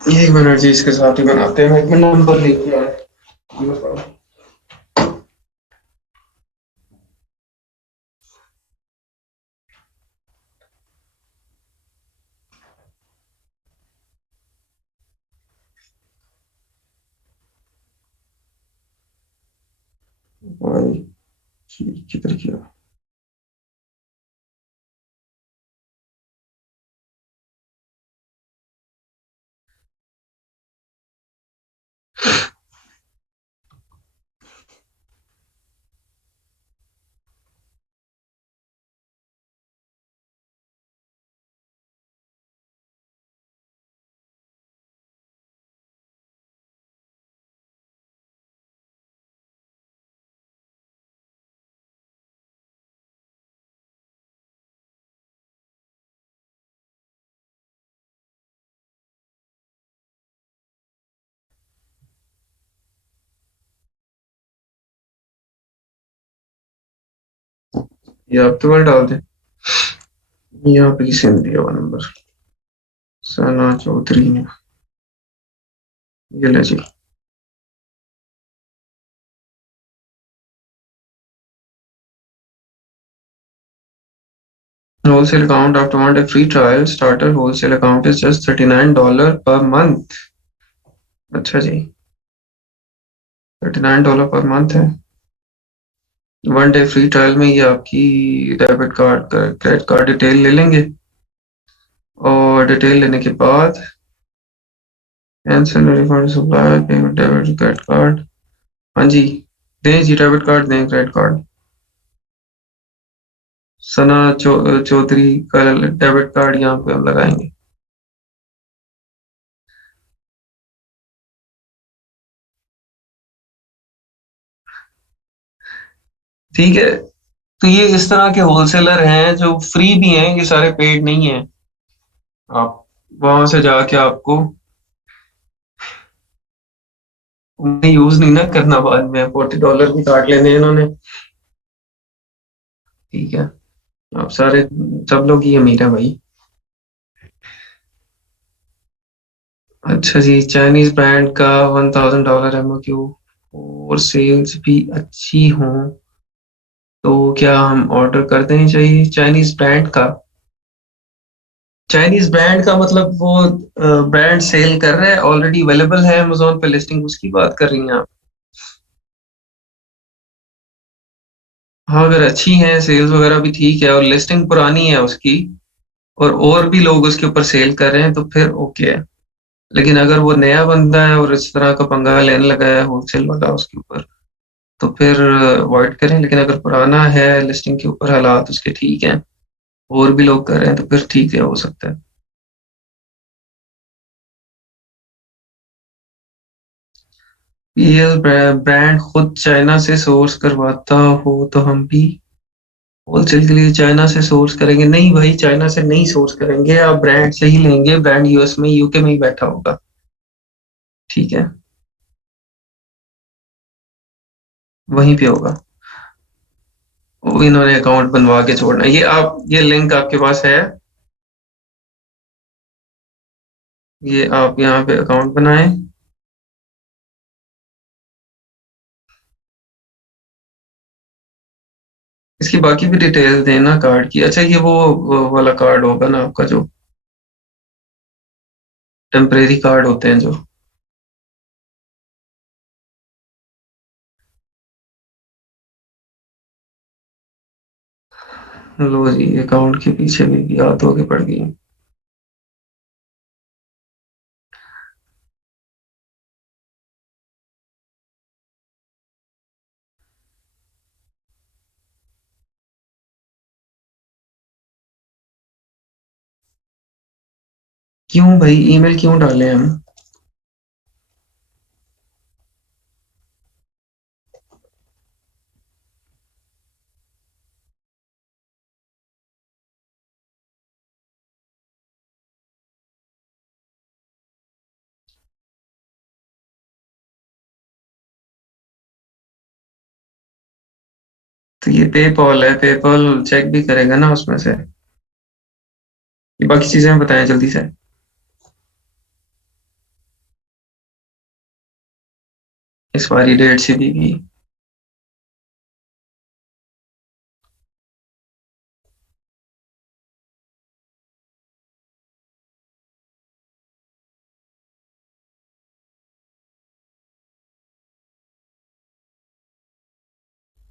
एक मिनट जी, इसके साथ ही बनाते हैं। एक मिनट, नंबर लेके आए। भाई, किधर किया? ये आपके पास डाल दें, यहाँ पे सेंड दिया हुआ नंबर सना चौधरी ने, ये ले जी। Wholesale account after want a free trial starter wholesale account is just $39 per month। अच्छा जी, $39 पर मंथ है। 1 डे फ्री ट्रायल में ये आपकी debit card credit card detail ले लेंगे, और डिटेल लेने के बाद cancel refund supply payment debit credit card, हाँ जी दें जी, डेबिट कार्ड दें, क्रेडिट कार्ड सना चौधरी का डेबिट कार्ड यहाँ पे हम लगाएंगे। ठीक है, तो ये इस तरह के होलसेलर हैं जो फ्री भी हैं, ये सारे पेड नहीं हैं। आप वहां से जाके आपको यूज नहीं ना करना, बाद में $40 भी काट लेने हैं इन्होंने। ठीक है, आप सारे सब लोग ही अमीर हैं भाई। अच्छा जी, चाइनीज ब्रांड का $1000 MOQ और सेल्स भी अच्छी हों तो क्या हम ऑर्डर कर दें? चाहिए चाइनीज ब्रांड का। चाइनीज ब्रांड का मतलब वो ब्रांड सेल कर रहे हैं, ऑलरेडी अवेलेबल है अमेजोन पे लिस्टिंग, उसकी बात कर रही हैं आप? हाँ, अगर अच्छी है, सेल्स वगैरह भी ठीक है और लिस्टिंग पुरानी है उसकी, और भी लोग उसके ऊपर सेल कर रहे हैं, तो फिर ओके है। लेकिन अगर वो नया बंदा है और इस तरह का पंगा लेने लगा है होलसेल वाला उसके ऊपर, तो फिर अवॉइड करें। लेकिन अगर पुराना है, लिस्टिंग के ऊपर हालात उसके ठीक हैं, और भी लोग कर रहे हैं, तो फिर ठीक है, हो सकता है। पीएल ब्रांड खुद चाइना से सोर्स करवाता हो तो हम भी होलसेल के लिए चाइना से सोर्स करेंगे? नहीं भाई, चाइना से नहीं सोर्स करेंगे, आप ब्रांड से ही लेंगे। ब्रांड यूएस में, यूके में ही बैठा होगा। ठीक है, वहीं पे होगा। वो इन्होंने अकाउंट बनवा के छोड़ना है। ये आप, ये लिंक आपके पास है, ये आप यहाँ पे अकाउंट बनाएं। इसकी बाकी भी डिटेल देना कार्ड की। अच्छा, ये वो वाला कार्ड होगा ना आपका, जो टेम्परेरी कार्ड होते हैं जो। लो जी, अकाउंट के पीछे भी हाथ होके पड़ गई। क्यों भाई, ईमेल क्यों डालें हम? तो ये पेपॉल है, पेपॉल चेक भी करेगा ना उसमें से। ये बाकी चीजें बताएं जल्दी से। एक्सपायरी डेट सी दी गई।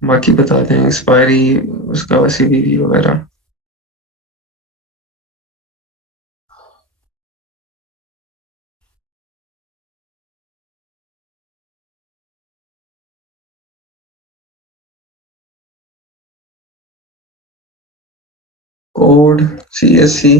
बाकी बता दें, एक्सपायरी उसका सीवीवी वगैरह। Code CSC।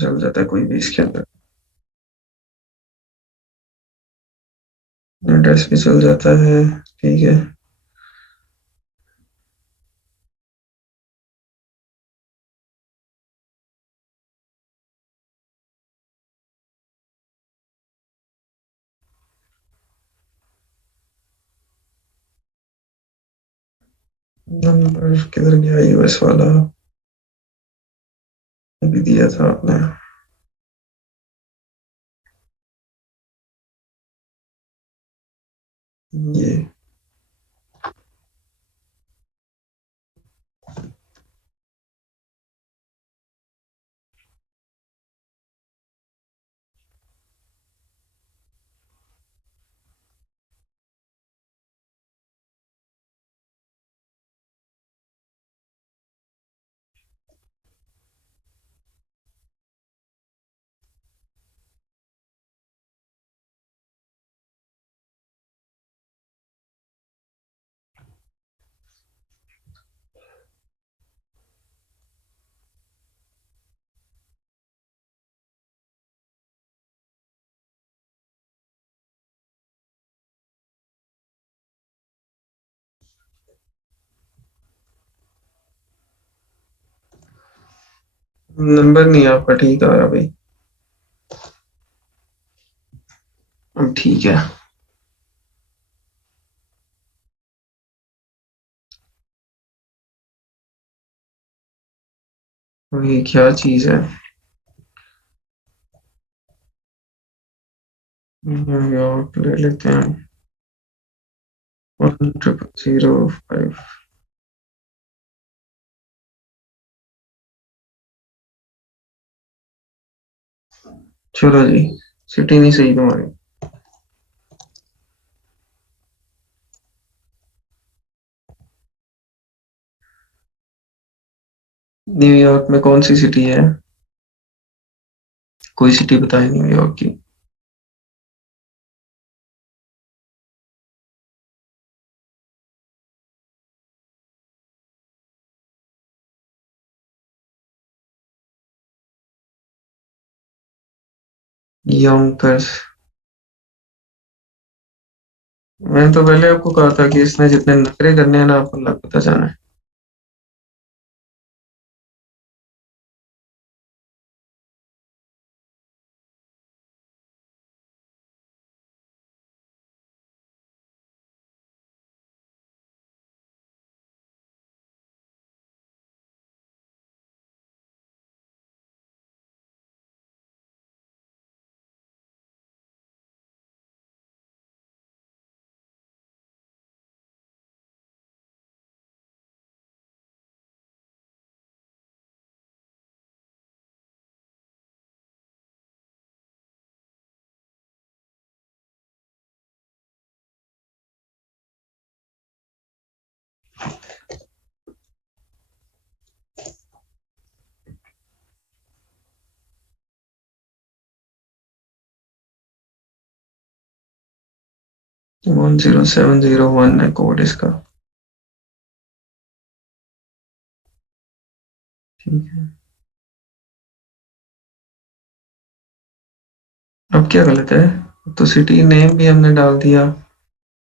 चल जाता है कोई भी इसके अंदर, एड्रेस भी चल जाता है। ठीक है, नंबर किधर गया यूएस वाला, अभी दिया था आपने। ये नंबर नहीं आपका ठीक आ रहा भाई। अब ठीक है। अब ये क्या चीज है? न्यूयॉर्क ले लेते हैं। 1005। चलो जी, सिटी नहीं सही तुम्हारी। न्यूयॉर्क में कौन सी सिटी है? कोई सिटी बताए न्यूयॉर्क की। योंकर्स। मैंने तो पहले आपको कहा था कि इसने जितने नखरे करने हैं ना, आपको लग पता जाना है। तो 10701 है कोड इसका। ठीक है। अब क्या गलत है? तो सिटी नेम भी हमने डाल दिया,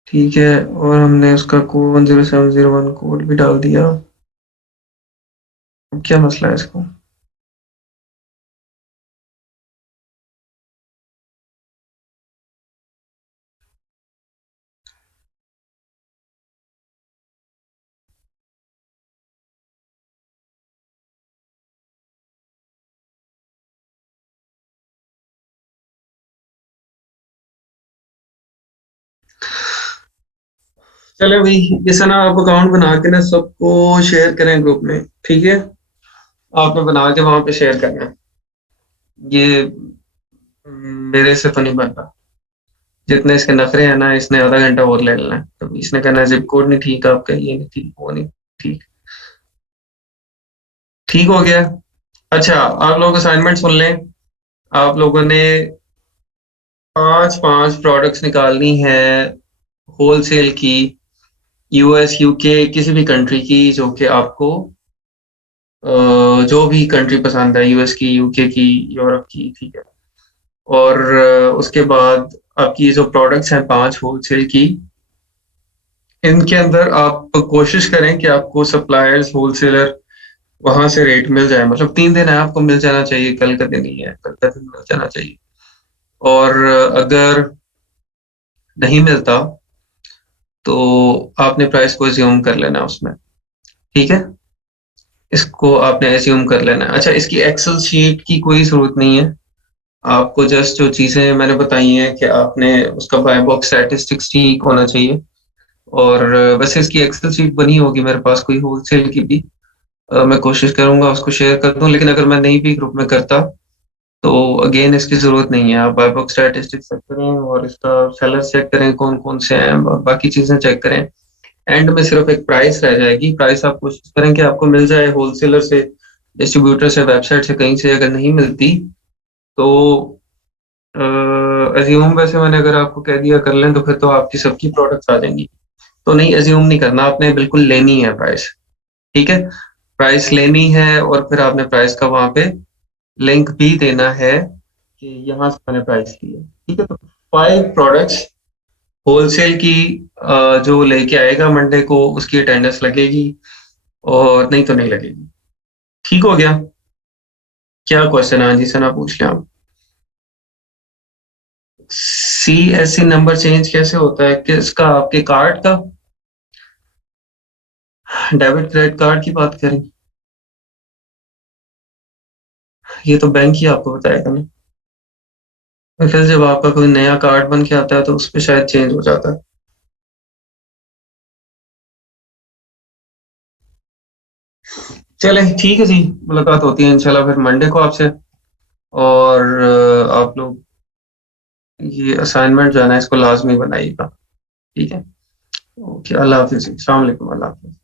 ठीक है, और हमने उसका को 10701 कोड भी डाल दिया। अब क्या मसला है इसको? चलो भाई, जैसा ना आप अकाउंट बना के ना सबको शेयर करें ग्रुप में, ठीक है? आपने बना के वहां पे शेयर करना है। ये मेरे से तो नहीं बन रहा। जितने इसके नखरे हैं ना, इसने आधा घंटा और ले लेना है। तो इसने कहना है जिप कोड नहीं ठीक, आपका ये नहीं ठीक, वो नहीं ठीक। ठीक हो गया। अच्छा, आप लोग असाइनमेंट सुन लें। आप लोगों ने 5-5 प्रोडक्ट्स निकालनी है होलसेल की, यूएस यूके किसी भी कंट्री की, जो कि आपको जो भी कंट्री पसंद है, यूएस की, यूके की, यूरोप की, ठीक है। और उसके बाद आपकी जो प्रोडक्ट्स हैं 5 होलसेल की, इनके अंदर आप कोशिश करें कि आपको सप्लायर्स, होलसेलर वहां से रेट मिल जाए। मतलब 3 दिन है, आपको मिल जाना चाहिए, कल का दिन नहीं है, कल का दिन मिल जाना चाहिए। और अगर नहीं मिलता तो आपने प्राइस को एज्यूम कर लेना उसमें। ठीक है, इसको आपने एज्यूम कर लेना है। अच्छा, इसकी एक्सेल शीट की कोई ज़रूरत नहीं है, आपको जस्ट जो चीज़ें मैंने बताई हैं कि आपने उसका बाय बॉक्स स्टैटिस्टिक्स ठीक होना चाहिए, और वैसे इसकी एक्सेल शीट बनी होगी मेरे पास कोई होलसेल की भी, मैं कोशिश करूँगा उसको शेयर कर दूँ, लेकिन अगर मैं नहीं भी ग्रुप में करता, तो अगेन इसकी ज़रूरत नहीं है। आप बाय बॉक्स स्टैटिस्टिक्स चेक करें और इसका सेलर्स चेक करें कौन-कौन से हैं, और बाकी चीज़ें चेक करें। एंड में सिर्फ एक प्राइस रह जाएगी, प्राइस आप कोशिश करें कि आपको मिल जाए होलसेलर से, डिस्ट्रीब्यूटर से, वेबसाइट से, कहीं से। अगर नहीं मिलती तो अज्यूम, वैसे मैंने अगर आपको कह दिया कर लें तो फिर तो आपकी सबकी प्रोडक्ट्स आ जाएंगी, तो नहीं, अज्यूम नहीं करना, आपने बिल्कुल लेनी है प्राइस। ठीक है, प्राइस लेनी है, और फिर आपने प्राइस का वहां पे लिंक भी देना है कि यहाँ से मैंने प्राइस ली है। ठीक है, तो 5 प्रोडक्ट्स होलसेल की जो लेके आएगा मंडे को, उसकी अटेंडेंस लगेगी, और नहीं तो नहीं लगेगी। ठीक हो गया? क्या क्वेश्चन है? हाँ जी सना, पूछ लें आप। CSC नंबर चेंज कैसे होता है? किसका? आपके कार्ड का? डेबिट क्रेडिट कार्ड की बात करें? ये तो बैंक ही आपको बताएगा ना। और फिर जब आपका कोई नया कार्ड बन के आता है तो उस पर शायद चेंज हो जाता है। चले, ठीक है जी, मुलाकात होती है इंशाल्लाह फिर मंडे को आपसे। और आप लोग ये असाइनमेंट जो है ना, इसको लाजमी बनाइएगा। ठीक है, ओके, अल्लाह हाफिज, अस्सलाम वालेकुम, अल्लाह हाफिज।